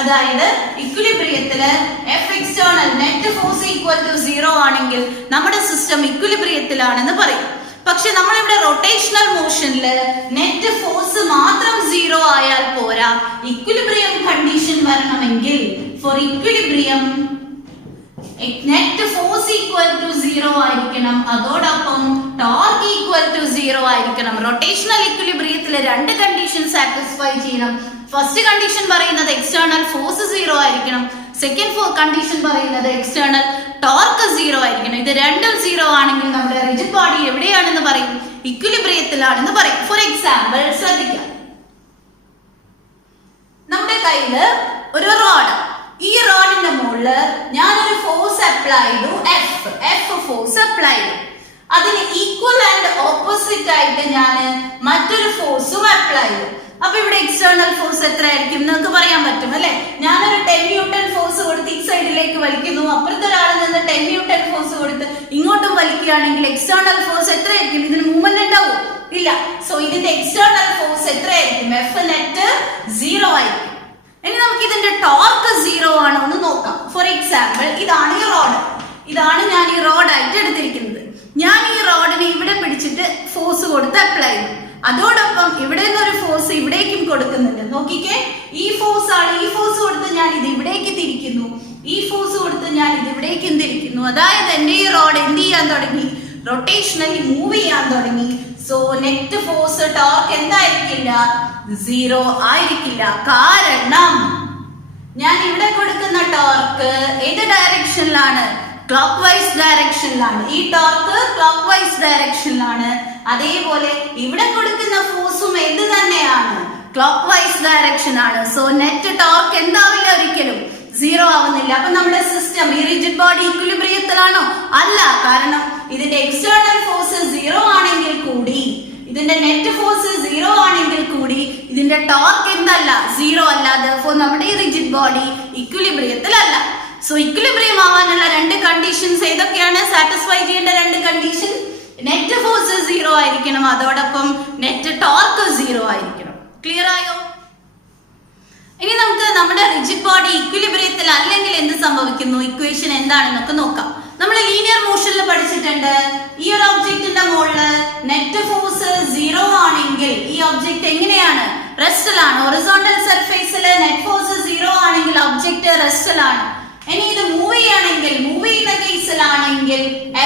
അതായത് ഇക്വിലിബ്രിയത്തില് F external net force equal to 0 ആണെങ്കിൽ നമ്മുടെ സിസ്റ്റം ഇക്വിലിബ്രിയത്തിലാണെന്ന് പറയും. പക്ഷെ നമ്മളിവിടെ റൊട്ടേഷണൽ മോഷനില് നെറ്റ് ഫോഴ്സ് മാത്രം 0 ആയാൽ പോരാ. ഇക്വിലിബ്രിയം കണ്ടീഷൻ വരണമെങ്കിൽ for equilibrium net force equal to 0 ആയിരിക്കണം. അതോടൊപ്പം ടോർക്ക് ഈക്വൽ ടു 0 ആയിരിക്കണം. റൊട്ടേഷണൽ ഇക്വിലിബ്രിയത്തില് രണ്ട് കണ്ടീഷൻ സാറ്റിസ്ഫൈ ചെയ്യണം. ഫസ്റ്റ് കണ്ടീഷൻ പറയുന്നത് എക്സ്റ്റേണൽ ഫോഴ്സ് 0 ആയിരിക്കണം. സെക്കൻഡ് കണ്ടീഷൻ പറയുന്നത് എക്സ്റ്റേണൽ ടോർക്ക് 0 ആയിരിക്കണം. ഇത് രണ്ടും 0 ആണെങ്കിൽ നമ്മുടെ റിജിഡ് ബോഡി എവിടെയാണെന്ന് പറയും? ഇക്വിലിബ്രിയത്തിലാണെന്ന് പറയും. ഫോർ എക്സാമ്പിൾ ശ്രദ്ധിക്കാം. നമ്മുടെ കയ്യില് ഒരു റോഡ്, ഈ റോഡിന്റെ മുകളില് ഞാനൊരു ഫോഴ്സ് അപ്ലൈ ചെയ്തു, എഫ് ഫോഴ്സ് അപ്ലൈ ചെയ്തു. അതിന് ഈക്വൽ ആൻഡ് ഓപ്പോസിറ്റ് ആയിട്ട് ഞാൻ മറ്റൊരു ഫോഴ്സും അപ്ലൈ ചെയ്തു. അപ്പൊ ഇവിടെ എക്സ്റ്റേണൽ ഫോഴ്സ് എത്ര ആയിരിക്കും നിങ്ങൾക്ക് പറയാൻ പറ്റും അല്ലെ? ഞാനൊരു 10 ന്യൂട്ടൺ ഫോഴ്സ് കൊടുത്ത് ഈ സൈഡിലേക്ക് വലിക്കുന്നു, അപ്പുറത്തെ ഒരാളിൽ നിന്ന് 10 ന്യൂട്ടൺ ഫോഴ്സ് കൊടുത്ത് ഇങ്ങോട്ടും വലിക്കുകയാണെങ്കിൽ എക്സ്റ്റേണൽ ഫോഴ്സ് എത്ര ആയിരിക്കും? ഇതിന് മൂവ്മെന്റ് ഉണ്ടാവും? ഇല്ല. സോ ഇതിന്റെ എക്സ്റ്റേണൽ ഫോഴ്സ് എത്രയായിരിക്കും? എഫ് നെറ്റ് 0 ആയിരിക്കും. ഇനി നമുക്ക് ഇതിന്റെ ടോർക്ക് 0 ആണോ എന്ന് നോക്കാം. ഫോർ എക്സാമ്പിൾ, ഇതാണ് ഈ റോഡ്, ഇതാണ് ഞാൻ ഈ റോഡായിട്ട് എടുത്തിരിക്കുന്നത്. ഞാൻ ഈ റോഡിനെ ഇവിടെ പിടിച്ചിട്ട് ഫോഴ്സ് കൊടുത്ത് അപ്ലൈ ചെയ്തു. അതോടൊപ്പം ഇവിടെ നിന്നൊരു ഫോഴ്സ് ഇവിടേക്കും കൊടുക്കുന്നുണ്ട്. നോക്കിക്കേ, ഈ ഫോഴ്സ് ആണ്. ഈ ഫോഴ്സ് കൊടുത്ത് ഞാൻ ഇത് ഇവിടേക്ക് തിരിക്കുന്നു, ഈ ഫോഴ്സ് കൊടുത്ത് ഞാൻ ഇത് ഇവിടേക്കും തിരിക്കുന്നു. അതായത് എന്റെ ഈ റോഡ് എന്ത് ചെയ്യാൻ തുടങ്ങി? റൊട്ടേഷണലി മൂവ് ചെയ്യാൻ തുടങ്ങി. സോ നെറ്റ് ഫോഴ്സ് ടോർക്ക് എന്തായിരിക്കില്ല? 0 ആയിരിക്കില്ല. കാരണം ഞാൻ ഇവിടെ കൊടുക്കുന്ന ടോർക്ക് ഏത് ഡയറക്ഷനിലാണ്? Clock vice ഡയറക്ഷനിലാണ്. ഈ ടോർക്ക് ക്ലോക്ക് വൈസ് ഡയറക്ഷനിലാണ്. അതേപോലെ ഇവിടെ കൊടുക്കുന്ന ഫോഴ്സും എന്ത് തന്നെയാണ്? ക്ലോക്ക് വൈസ് ഡയറക്ഷൻ ആണ്. സോ നെറ്റ് ടോർക്ക് എന്താവില്ല? ഒരിക്കലും 0 ആവുന്നില്ല. അപ്പൊ നമ്മുടെ സിസ്റ്റം ഈ റിജിഡ് ബോഡി ഇക്വിലിബ്രിയത്തിലാണോ? അല്ല. കാരണം ഇതിന്റെ എക്സ്റ്റേണൽ ഫോഴ്സ് 0 ആണെങ്കിൽ കൂടി, ഇതിന്റെ നെറ്റ് ഫോഴ്സ് 0 ആണെങ്കിൽ കൂടി ഇതിന്റെ ടോർക്ക് എന്തല്ല? 0 അല്ല. therefore നമ്മുടെ ഈ റിജിഡ് ബോഡി ഇക്വിലിബ്രിയത്തിലല്ല. സോ ഇക്വിലിബ്രിയം ആവാനുള്ള 2 കണ്ടീഷൻസ് ഏതൊക്കെയാണ്? സാറ്റിസ്ഫൈ ചെയ്യേണ്ട 2 കണ്ടീഷൻ, നെറ്റ് ഫോഴ്സ് 0 ആയിരിക്കണം, അതോടൊപ്പം നെറ്റ് ടോർക്ക് 0 ആയിരിക്കണം. ക്ലിയർ ആയോ? ഇനി നമുക്ക് നമ്മുടെ റിജിഡ് ബോഡി ഇക്വിലിബ്രിയത്തിൽ അല്ലെങ്കിൽ എന്ത് സംഭവിക്കുന്നു? ഇക്വേഷൻ എന്താണെന്നൊക്കെ നോക്കാം. നമ്മൾ ലീനിയർ മോഷനിൽ പഠിച്ചിട്ടുണ്ട്. ഈ ഒരു ഒബ്ജക്റ്റിന്റെ മുകളിൽ നെറ്റ് ഫോഴ്സ് 0 ആണെങ്കിൽ ഈ ഒബ്ജക്റ്റ് എങ്ങനെയാണ്? റെസ്റ്റിലാണ്. ഹൊറിസോണ്ടൽ സർഫേസിൽ നെറ്റ് ഫോഴ്സ് 0 ആണെങ്കിൽ ഒബ്ജക്റ്റ് റെസ്റ്റിലാണ്. ഇനി ഇത് മൂവ് ചെയ്യുകയാണെങ്കിൽ, മൂവ് ചെയ്യുന്ന കേസിലാണെങ്കിൽ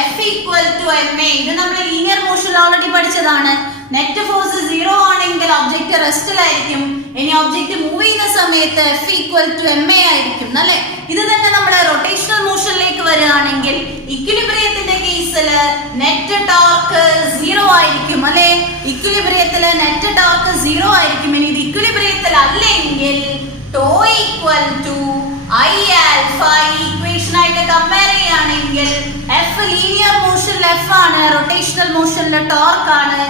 F equal to ma. ഇത് നമ്മൾ ലീനിയർ മോഷനിൽ ഓൾറെഡി പഠിച്ചതാണ്. നെറ്റ് ഫോഴ്സ് 0 ആണെങ്കിൽ ഒബ്ജക്റ്റ് റെസ്റ്റിലായിരിക്കും. ഇനി ഒബ്ജക്റ്റ് മൂവ് ചെയ്യുന്ന സമയത്ത് F equal to ma ആയിരിക്കും അല്ലേ? ഇത് തന്നെ നമ്മുടെ റൊട്ടേഷണൽ മോഷനിലേക്ക് വരികയാണെങ്കിൽ ഇക്വിലിബ്രിയത്തിന്റെ കേസിൽ നെറ്റ് ടോർക്ക് 0 ആയിരിക്കും അല്ലെ? ഇക്വിലിബ്രിയത്തില് നെറ്റ് ടോർക്ക് 0 ആയിരിക്കും. ഇനി ഇത് ഇക്വിലിബ്രിയത്തിൽ അല്ലെങ്കിൽ tau equal to I alpha equation ആയിട്ട് കമ്പയർ ചെയ്യുകയാണെങ്കിൽ F ലീനിയർ മോഷനിൽ F ആണ്, റൊട്ടേഷണൽ മോഷനിൽ ടോർക്ക് ആണ്.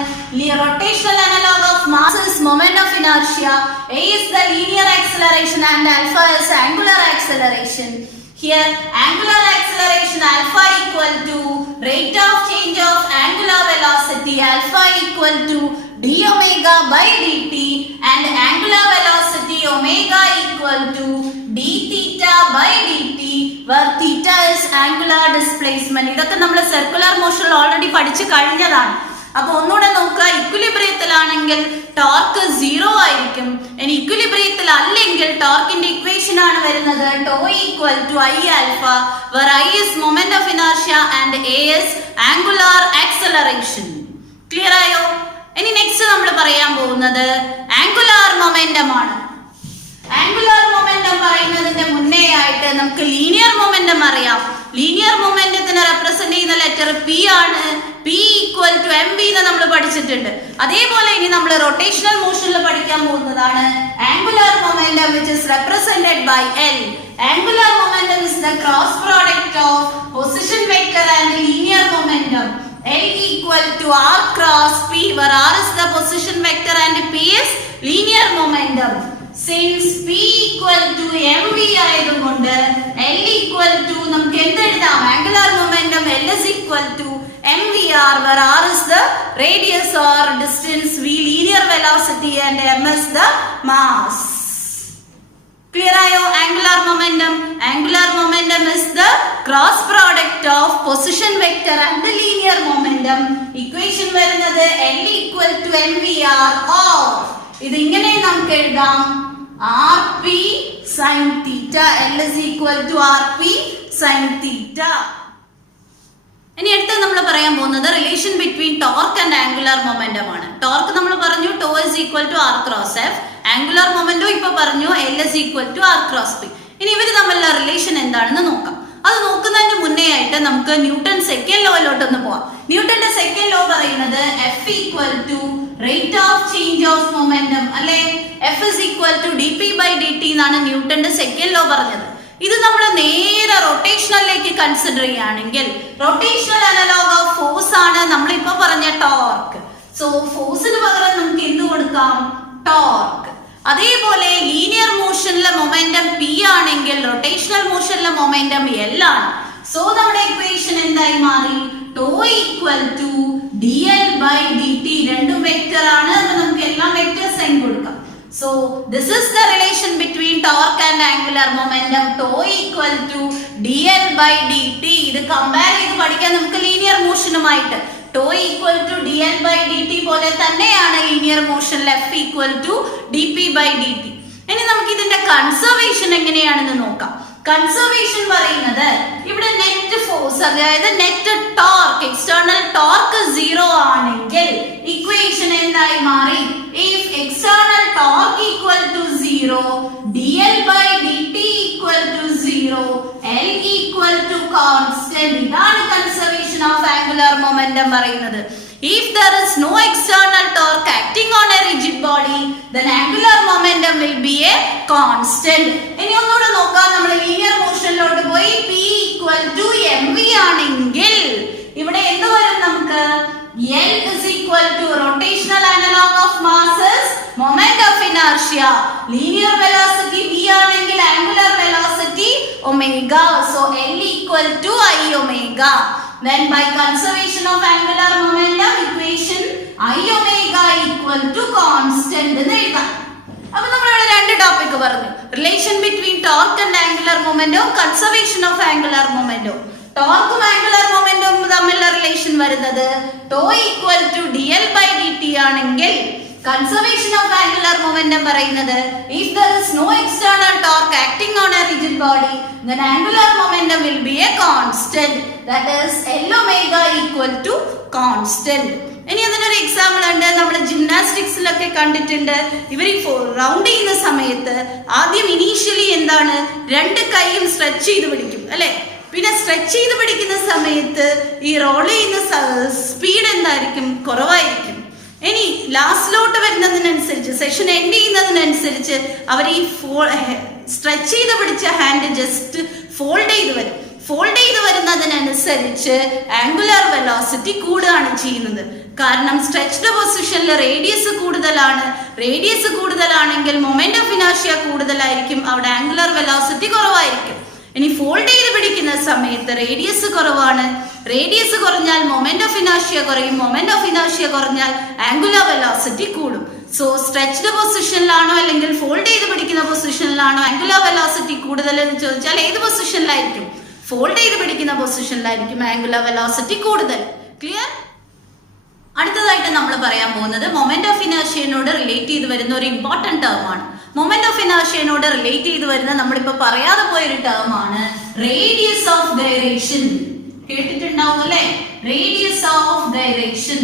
Rotational analogue of mass is moment of inertia. A is the linear acceleration and alpha is angular acceleration. Here angular acceleration alpha equal to rate of change of angular velocity alpha equal to d omega by dt and angular velocity omega equal to d theta by dt where theta is angular displacement. ഇതൊക്കെ നമ്മൾ circular മോഷനിൽ already പഠിച്ചു കഴിഞ്ഞതാണ്. അപ്പൊ ഒന്നുകൂടെ നോക്കുക. ഇക്വിലിബ്രിയത്തിലാണെങ്കിൽ torque 0 ആയിരിക്കും. ഇനി ഇക്വിലിബ്രിയത്തിൽ അല്ലെങ്കിൽ ടോർക്കിന്റെ ഇക്വേഷൻ ആണ് വരുന്നത് tau equal to I alpha where I is moment of inertia and A is angular acceleration. Clear ആയോ? ഇനി നെക്സ്റ്റ് നമ്മൾ പറയാൻ പോകുന്നത് ആംഗുലാർ മൊമെന്റം ആണ്. ആംഗുലാർ മൊമെന്റം പറയുന്നതിന്റെ മുന്നേ ആയിട്ട് നമുക്ക് ലീനിയർ മൊമെന്റം അറിയാം. ലീനിയർ മൊമെന്റത്തിനെ റെപ്രസെന്റ് ചെയ്യുന്ന ലെറ്റർ P ആണ്. P ഈക്വൽ ടു mv എന്ന് നമ്മൾ പഠിച്ചിട്ടുണ്ട്. അതേപോലെ ഇനി നമ്മൾ റൊട്ടേഷണൽ മോഷനിൽ പഠിക്കാൻ പോകുന്നതാണ് angular momentum which is represented by L. Angular momentum is the cross product of position vector and linear momentum. L equal to R cross P where R is the position vector and P is linear momentum. Since P equal to mv ആയതുകൊണ്ട് L equal to നമുക്ക് എന്ത് എഴുതാം? Angular momentum L is equal to mvr where R is the radius or distance, v linear velocity and m is the mass. Clear ആയോ? Angular momentum. Angular momentum is the cross product of position vector and the linear momentum. Equation വരുന്നത് L equal to mvr or ഇത് ഇങ്ങനെ നമുക്ക് എഴുതാം rp sin theta. L is equal to rp sin theta. ഇനി അടുത്ത് നമ്മൾ പറയാൻ പോകുന്നത് relation between torque and angular momentum ആണ്. ടോർക്ക് നമ്മൾ പറഞ്ഞു tau is equal to R cross F. Angular momentum ഇപ്പൊ പറഞ്ഞു L is equal to R cross P. ഇനി ഇവര് തമ്മിലുള്ള റിലേഷൻ എന്താണെന്ന് നോക്കാം. അത് നോക്കുന്നതിന് മുന്നേ ആയിട്ട് നമുക്ക് ന്യൂട്ടൺ സെക്കൻഡ് ലോയിലോട്ടൊന്ന് പോവാം. ന്യൂട്ടന്റെ സെക്കൻഡ് ലോ പറയുന്നത് F equal to rate of change of momentum അല്ലെ? F is equal to D P by D T എന്നാണ് ന്യൂട്ടന്റെ സെക്കൻഡ് ലോ പറഞ്ഞത്. ഇത് നമ്മൾ നേരെ റൊട്ടേഷണലിലേക്ക് കൺസിഡർ ചെയ്യുകയാണെങ്കിൽ റൊട്ടേഷണൽ അനലോഗ് ഓഫ് ഫോഴ്സ് ആണ് നമ്മളിപ്പോ പറഞ്ഞ ടോർക്ക്. സോ ഫോഴ്സിന് പകരം നമുക്ക് എന്ത് കൊടുക്കാം? ടോർക്ക്. അതേപോലെ ലീനിയർ മോഷനിലെ മൊമെന്റം പി ആണെങ്കിൽ റൊട്ടേഷണൽ മോഷനിലെ മൊമെന്റം എൽ ആണ്. സോ നമ്മുടെ ഇക്വേഷൻ എന്തായി മാറി? Tau equal to D L by D T രണ്ടും വെക്ടർ ആണ്. അപ്പൊ നമുക്ക് എല്ലാം വെക്ടർ സൈൻ കൊടുക്കാം. So this is the relation between torque and angular momentum. Tau equal to dl by dt. ഇത് കമ്പയർ ചെയ്ത് പഠിക്കാൻ നമുക്ക് ലീനിയർ മോഷനുമായിട്ട് tau equal to dl by dt പോലെ തന്നെയാണ് ലീനിയർ മോഷനിൽ f equal to dp by dt. ഇനി നമുക്ക് ഇതിന്റെ കൺസർവേഷൻ എങ്ങനെയാണെന്ന് നോക്കാം. കൺസർവേഷൻ പറയുന്നത് ഇവിടെ നെറ്റ് ഫോഴ്സ് അതായത് നെറ്റ് ടോർക്ക് എക്സ്റ്റേണൽ ടോർക്ക് 0 ആണെങ്കിൽ ഇക്വേഷൻ എന്തായി മാറി? if external torque equal to 0, dl by dt equal to 0, L equal to constant. ഇതാണ് കൺസർവേഷൻ ഓഫ് ആംഗുലർ മൊമെന്റം പറയുന്നത്. If there is no external torque acting on a rigid body, then angular momentum will be a constant. ഇനി ഒന്നുകൂടെ നോക്കാം. നമ്മൾ linear മോഷനിലോട്ട് പോയി P equal to mv ആണെങ്കിൽ ഇവിടെ എന്ത് വരും? നമുക്ക് L is equal to rotational analog of masses, moment of inertia. Linear velocity v ആണെങ്കിൽ angular velocity omega. So L equal to I omega. Then by conservation of angular momentum equation I omega equal to constant എന്ന് എഴുതാം. അപ്പോൾ നമ്മൾ ഇവിടെ രണ്ട് topic പറഞ്ഞു. Relation between torque and angular മൊമെന്റവും conservation of angular മൊമെന്റവും. ടോർക്കും ആംഗുലർ മൊമെന്റവും തമ്മിലുള്ള റിലേഷൻ വരുന്നത് tau equal to dl by dt ആണെങ്കിൽ കൺസർവേഷൻ ഓഫ് ആംഗുലർ മൊമെന്റം പറയുന്നത് if there is no external torque acting on a rigid body, then angular momentum will be a constant, that is L omega equal to constant. ഇനി അതിനൊരു example ഉണ്ട്. നമ്മൾ ജിംനാസ്റ്റിക്സിലൊക്കെ കണ്ടിട്ടുണ്ട്. ഇവർ ഈ round ചെയ്യുന്ന സമയത്ത് ആദ്യം ഇനീഷ്യലി എന്താണ്, രണ്ട് കൈയും സ്ട്രെച്ച് ചെയ്ത് പിടിക്കും അല്ലെ. പിന്നെ സ്ട്രെച്ച് ചെയ്ത് പിടിക്കുന്ന സമയത്ത് ഈ റോൾ ചെയ്യുന്ന സ്പീഡ് എന്തായിരിക്കും? കുറവായിരിക്കും. ഇനി ലാസ്റ്റിലോട്ട് വരുന്നതിനനുസരിച്ച് സെഷൻ എൻഡ് ചെയ്യുന്നതിനനുസരിച്ച് അവർ ഈ സ്ട്രെച്ച് ചെയ്ത് പിടിച്ച ഹാൻഡ് ജസ്റ്റ് ഫോൾഡ് ചെയ്ത് വരും. ഫോൾഡ് ചെയ്ത് വരുന്നതിനനുസരിച്ച് ആംഗുലർ വെലോസിറ്റി കൂടുകയാണ് ചെയ്യുന്നത്. കാരണം സ്ട്രെച്ച്ഡ് പൊസിഷനിൽ റേഡിയസ് കൂടുതലാണ്. റേഡിയസ് കൂടുതലാണെങ്കിൽ മൊമെന്റ് ഓഫ് ഇനർഷ്യ കൂടുതലായിരിക്കും. അവിടെ ആംഗുലർ വെലോസിറ്റി കുറവായിരിക്കും. ഇനി ഫോൾഡ് ചെയ്ത് പിടിക്കുന്ന സമയത്ത് റേഡിയസ് കുറവാണ്. റേഡിയസ് കുറഞ്ഞാൽ മൊമെന്റ് ഓഫ് ഇനർഷ്യ കുറയും. മൊമെന്റ് ഓഫ് ഇനർഷ്യ കുറഞ്ഞാൽ ആംഗുലർ വെലോസിറ്റി കൂടും. സോ സ്ട്രെച്ച്ഡ് പൊസിഷനിലാണോ അല്ലെങ്കിൽ ഫോൾഡ് ചെയ്ത് പിടിക്കുന്ന പൊസിഷനിലാണോ ആംഗുലർ വെലോസിറ്റി കൂടുതൽ എന്ന് ചോദിച്ചാൽ ഏത് പൊസിഷനിലായിരിക്കും? ഫോൾഡ് ചെയ്ത് പിടിക്കുന്ന പൊസിഷനിലായിരിക്കും ആംഗുലർ വെലോസിറ്റി കൂടുതൽ. ക്ലിയർ? അടുത്തതായിട്ട് നമ്മൾ പറയാൻ പോകുന്നത് മൊമെന്റ് ഓഫ് ഇനർഷ്യനോട് റിലേറ്റ് ചെയ്ത് വരുന്ന ഒരു ഇമ്പോർട്ടന്റ് ടേം ആണ്. മൊമെന്റ് ഓഫ് ഇനർഷ്യനോട് റിലേറ്റ് ചെയ്ത് വരുന്ന നമ്മളിപ്പോ പറയാതെ പോയൊരു ടേം ആണ് റേഡിയസ് ഓഫ് ഗൈറേഷൻ. കേട്ടിട്ടുണ്ടാവും അല്ലെ? Radius of gyration.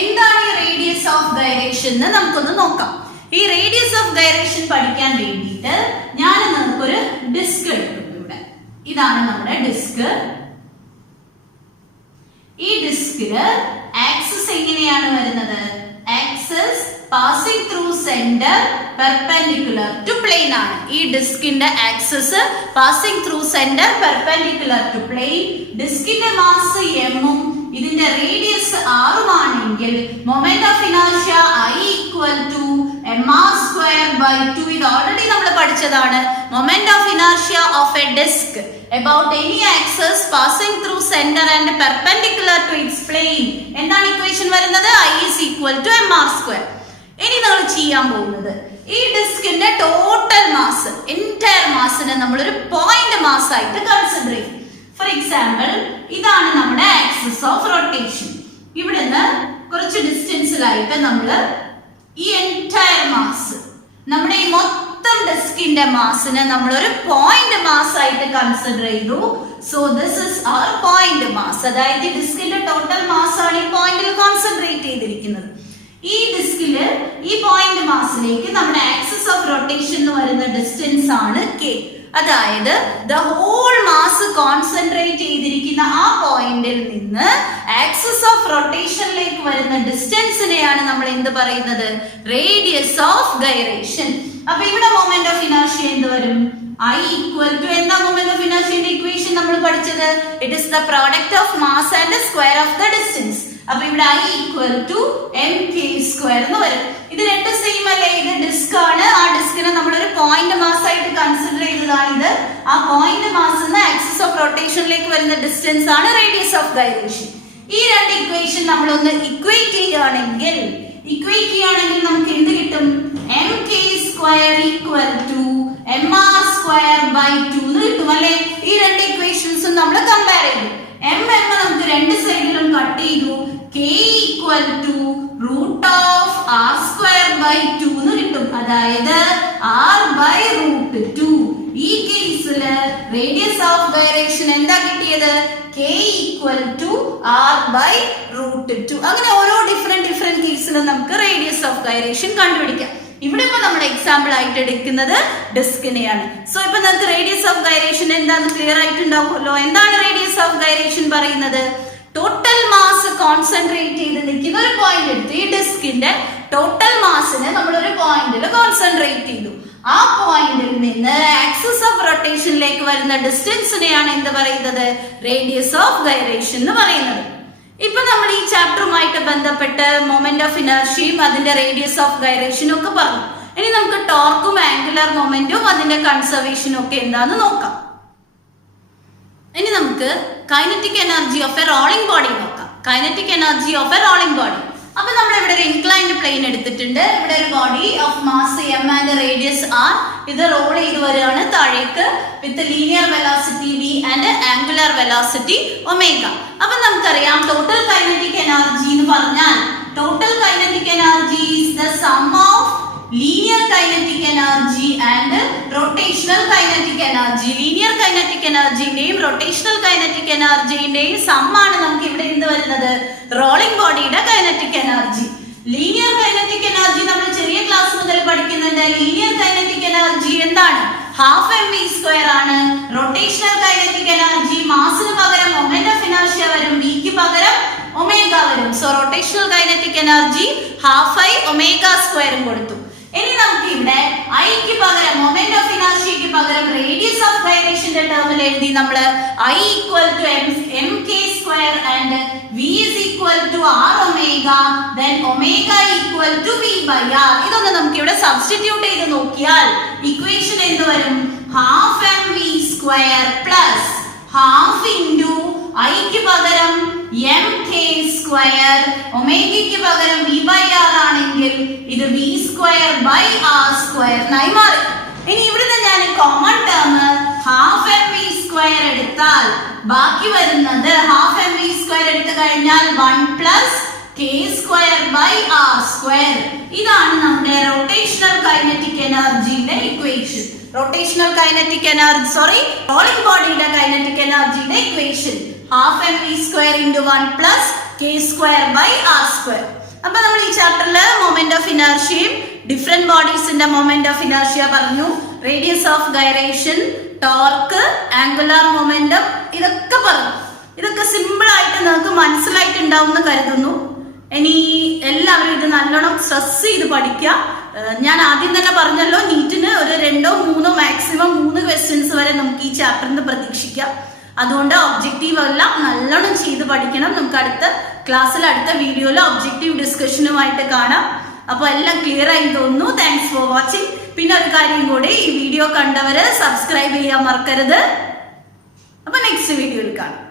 എന്താണ് ഈ റേഡിയസ് ഓഫ് ഗൈറേഷൻ എന്ന് നമുക്കൊന്ന് നോക്കാം. ഈ റേഡിയസ് ഓഫ് ഗൈറേഷൻ പഠിക്കാൻ വേണ്ടിയിട്ട് ഞാൻ നമുക്കൊരു ഡിസ്ക് എടുക്കും. ഇവിടെ ഇതാണ് നമ്മുടെ ഡിസ്ക്. ഈ ഡിസ്കില് ആക്സിസ് എങ്ങനെയാണ് വരുന്നത്? Axis passing through centre perpendicular to plane ആണ്. ഈ ഡിസ്കിന്റെ axis passing through centre perpendicular to plane. ഡിസ്കിന്റെ മാസ് m-ഉം ഇതിന്റെ റേഡിയസ് r-ഉം ആണെങ്കിൽ moment of inertia I equal to mr²/2. ഇത് ഓൾറെഡി നമ്മൾ പഠിച്ചതാണ്. Moment of inertia of a disc about any axis passing through center and perpendicular to its plane. എന്താണ് equation വരുന്നത്? I is equal to mr². ഇനി നമ്മൾ ചെയ്യാൻ പോകുന്നത് ഈ ഡിസ്കിന്റെ ടോട്ടൽ മാസ്, എൻറ്റയർ മാസിനെ നമ്മൾ ഒരു പോയിന്റ് മാസ് ആയിട്ട് കൺസിഡർ ചെയ്യും. ഫോർ എക്സാമ്പിൾ, ഇതാണ് നമ്മുടെ ആക്സിസ് ഓഫ് റൊട്ടേഷൻ. ഇവിടുന്ന് കുറച്ച് ഡിസ്റ്റൻസിലായിട്ട് നമ്മൾ ഈ എൻറ്റയർ മാസ്, നമ്മുടെ ഈ മൊത്തം ഡിസ്കിന്റെ മാസിനെ നമ്മൾ ഒരു പോയിന്റ് മാസ് ആയിട്ട് കൺസിഡർ ചെയ്തു. So this is our point mass. അതായത് ഈ ഡിസ്കിന്റെ ടോട്ടൽ മാസ് ആണ് ഈ പോയിന്റിൽ കോൺസെൻട്രേറ്റ് ചെയ്തിരിക്കുന്നത്. ഈ ഡിസ്കില് ഈ പോയിന്റ് മാസിലേക്ക് നമ്മുടെ ആക്സിസ് ഓഫ് റൊട്ടേഷൻ എന്ന് വരുന്ന ഡിസ്റ്റൻസ് ആണ് k. അതായത് ദ ഹോൾ മാസ് കോൺസെൻട്രേറ്റ് ചെയ്തിരിക്കുന്ന ആ പോയിന്റിൽ നിന്ന് ആക്സിസ് ഓഫ് റൊട്ടേഷനിലേക്ക് വരുന്ന ഡിസ്റ്റൻസിനെയാണ് നമ്മൾ എന്ത് പറയുന്നത്? Radius of gyration. അപ്പൊ ഇവിടെ മൊമെന്റ് ഓഫ് ഇനർഷ്യ എന്ത് വരും? I equal to എന്താ മൊമെന്റ് ഓഫ് ഇനർഷ്യന്റെ ഇക്വേഷൻ നമ്മൾ പഠിച്ചത്? It is the product of mass and square of the distance. അപ്പൊ ഇവിടെ I equal to mk² എന്ന് വരും. ഇത് രണ്ട് സെയിം അല്ലേ? ഇത് ഡിസ്ക് ആണ്. ആ ഡിസ്കിനെ നമ്മൾ ഒരു പോയിന്റ് മാസ് ആയിട്ട് കൺസിഡർ ചെയ്തതാണ് ഇത്. ആ പോയിന്റ് മാസ് ആക്സിസ് ഓഫ് റൊട്ടേഷനിലേക്ക് വരുന്ന ഡിസ്റ്റൻസ് ആണ് റേഡിയസ് ഓഫ് ഗൈറേഷൻ. ഈ രണ്ട് ഇക്വേഷൻ നമ്മളൊന്ന് ഇക്വേറ്റ് ചെയ്യുകയാണെങ്കിൽ നമുക്ക് എന്ത് കിട്ടും? mk square equal to mr square by 2 എന്ന് കിട്ടും അല്ലേ? ഈ രണ്ട് ഇക്വേഷൻസും നമ്മൾ കമ്പയർ ചെയ്തു. നമുക്ക് രണ്ട് സൈഡിലും കട്ട് ചെയ്തു. k equal to root of r square by 2 എന്ന് കിട്ടും. അതായത് r ബൈ റൂട്ട് 2. ഈ കേസില് റേഡിയസ് ഓഫ് ഗൈറേഷൻ എന്താ കിട്ടിയത്? k equal to r by root 2. അങ്ങനെ ഓരോ ഡിഫറെന്റ് കേസിലും നമുക്ക് റേഡിയസ് ഓഫ് ഗൈറേഷൻ കണ്ടുപിടിക്കാം. ഇവിടെ ഇപ്പൊ നമ്മൾ എക്സാമ്പിൾ ആയിട്ട് എടുക്കുന്നത് ഡിസ്കിനെയാണ്. സോ ഇപ്പൊ നമുക്ക് റേഡിയസ് ഓഫ് ഗൈറേഷൻ എന്താന്ന് ക്ലിയർ ആയിട്ടുണ്ടാവുമല്ലോ. എന്താണ് റേഡിയസ് ഓഫ് ഗൈറേഷൻ പറയുന്നത്? ടോട്ടൽ മാസ് കോൺസെൻട്രേറ്റ് ചെയ്ത് നിൽക്കുന്ന ഒരു പോയിന്റ് എടുത്ത് ഈ ഡിസ്കിന്റെ ടോട്ടൽ മാസിനെ നമ്മൾ ഒരു പോയിന്റിൽ കോൺസെൻട്രേറ്റ് ചെയ്തു. ആ പോയിന്റിൽ നിന്ന് ആക്സിസ് ഓഫ് റൊട്ടേഷനിലേക്ക് വരുന്ന ഡിസ്റ്റൻസിനെയാണ് എന്ത് പറയുന്നത്? റേഡിയസ് ഓഫ് ഗൈറേഷൻ എന്ന് പറയുന്നത്. ഇപ്പൊ നമ്മൾ ഈ ചാപ്റ്ററുമായിട്ട് ബന്ധപ്പെട്ട് മൊമെന്റ് ഓഫ് ഇനർഷ്യയും അതിന്റെ റേഡിയസ് ഓഫ് ഗൈറേഷനും ഒക്കെ പറഞ്ഞു. ഇനി നമുക്ക് ടോർക്കും ആംഗുലർ മൊമെന്റും അതിന്റെ കൺസർവേഷനും ഒക്കെ എന്താന്ന് നോക്കാം. ഇനി നമുക്ക് kinetic energy of a rolling body നോക്കാം. Kinetic energy of a rolling body. അപ്പൊ നമ്മൾ ഇവിടെ ഒരു ഇൻക്ലൈൻഡ് പ്ലെയിൻ എടുത്തിട്ടുണ്ട്. ഇവിടെ ഒരു body of mass m and radius r. ഇത് റോൾ ചെയ്ത് വരികയാണ് താഴേക്ക് with linear velocity v and angular velocity omega. അപ്പൊ നമുക്കറിയാം ടോട്ടൽ കൈനറ്റിക് എനർജി എന്ന് പറഞ്ഞാൽ total kinetic energy is the sum of linear kinetic energy and rotational kinetic energy. Linear kinetic എനർജിന്റെയും rotational kinetic എനർജിന്റെയും സമ്മാണ് നമുക്ക് ഇവിടെ എന്ത് വരുന്നത്? റോളിംഗ് ബോഡിയുടെ kinetic energy. Linear kinetic energy നമ്മൾ ചെറിയ ക്ലാസ് മുതൽ പഠിക്കുന്നുണ്ട്. ലീനിയർ കൈനറ്റിക് എനർജി എന്താണ്? ഹാഫ് mv സ്ക്വയർ ആണ്. റൊട്ടേഷണൽ കൈനറ്റിക് എനർജി മാസിന് പകരം മൊമെന്റ് ഓഫ് ഇനർഷ്യ വരും, വിക്ക് പകരം ഒമേഗ വരും. So rotational kinetic energy half i omega സ്ക്വയറും കൊടുത്തു. ഇനി നമുക്ക് ഇവിടെ ഐക്ക് പകരം മൊമെന്റ് ഓഫ് ഇനർഷ്യക്ക് പകരം റേഡിയസ് ഓഫ് ഗൈറേഷന്റെ ടേമിൽ എഴുതി നമ്മൾ I equal to mk square and v is equal to r omega then omega equal to v by r. ഇതൊന്ന് നമുക്ക് ഇവിടെ സബ്സ്റ്റിറ്റ്യൂട്ട് ചെയ്ത് നോക്കിയാൽ ഇക്വേഷൻ എന്ത് വരും? Half mv square plus half into ഐക്ക് പകരം mk സ്ക്വയർ ഒമേഗയ്ക്ക് പകരം v ബൈ r ആണെങ്കിൽ ഇത് v square by r square ആയി മാറി. ഇനി ഇവിടുന്ന് ഞാൻ common term half mv square എടുത്താൽ ബാക്കി വരുന്നത് ഹാഫ് mv സ്ക്വയർ എടുത്തു കഴിഞ്ഞാൽ 1 plus k square by r square. ഇതാണ് നമ്മുടെ റൊട്ടേഷണൽ കൈനറ്റിക് എനർജിയുടെ equation. Rotational kinetic energy rolling ബോഡിയുടെ കൈനറ്റിക് എനർജിയുടെ equation half mv square into 1 plus k square by r square. അപ്പൊ നമ്മൾ ഈ ചാപ്റ്ററിൽ മൊമെന്റ് ഓഫ് ഇനർഷ്യയും ഡിഫറെന്റ് ബോഡീസിന്റെ മൊമെന്റ് ഓഫ് ഇനർഷ്യ പറഞ്ഞു. Radius of gyration, torque, angular momentum ഇതൊക്കെ പറഞ്ഞു. ഇതൊക്കെ സിമ്പിൾ ആയിട്ട് നിങ്ങൾക്ക് മനസ്സിലായിട്ടുണ്ടാവും എന്ന് കരുതുന്നു. ഇനി എല്ലാവരും ഇത് നല്ലോണം സ്ട്രെസ് ചെയ്ത് പഠിക്കുക. ഞാൻ ആദ്യം തന്നെ പറഞ്ഞല്ലോ നീറ്റിന് ഒരു 2-3 മാക്സിമം 3 ക്വസ്റ്റ്യൻസ് വരെ നമുക്ക് ഈ ചാപ്റ്ററിൽ നിന്ന് പ്രതീക്ഷിക്കാം. അതുകൊണ്ട് ഒബ്ജക്റ്റീവ് എല്ലാം നല്ലോണം ചെയ്ത് പഠിക്കണം. നമുക്ക് അടുത്ത ക്ലാസ്സിൽ അടുത്ത വീഡിയോയിൽ ഒബ്ജക്റ്റീവ് ഡിസ്കഷനുമായിട്ട് കാണാം. അപ്പോൾ എല്ലാം ക്ലിയർ ആയി തോന്നുന്നു. Thanks for watching. പിന്നെ ഒരു കാര്യം കൂടി, ഈ വീഡിയോ കണ്ടവര് സബ്സ്ക്രൈബ് ചെയ്യാൻ മറക്കരുത്. അപ്പൊ നെക്സ്റ്റ് വീഡിയോയിൽ കാണാം.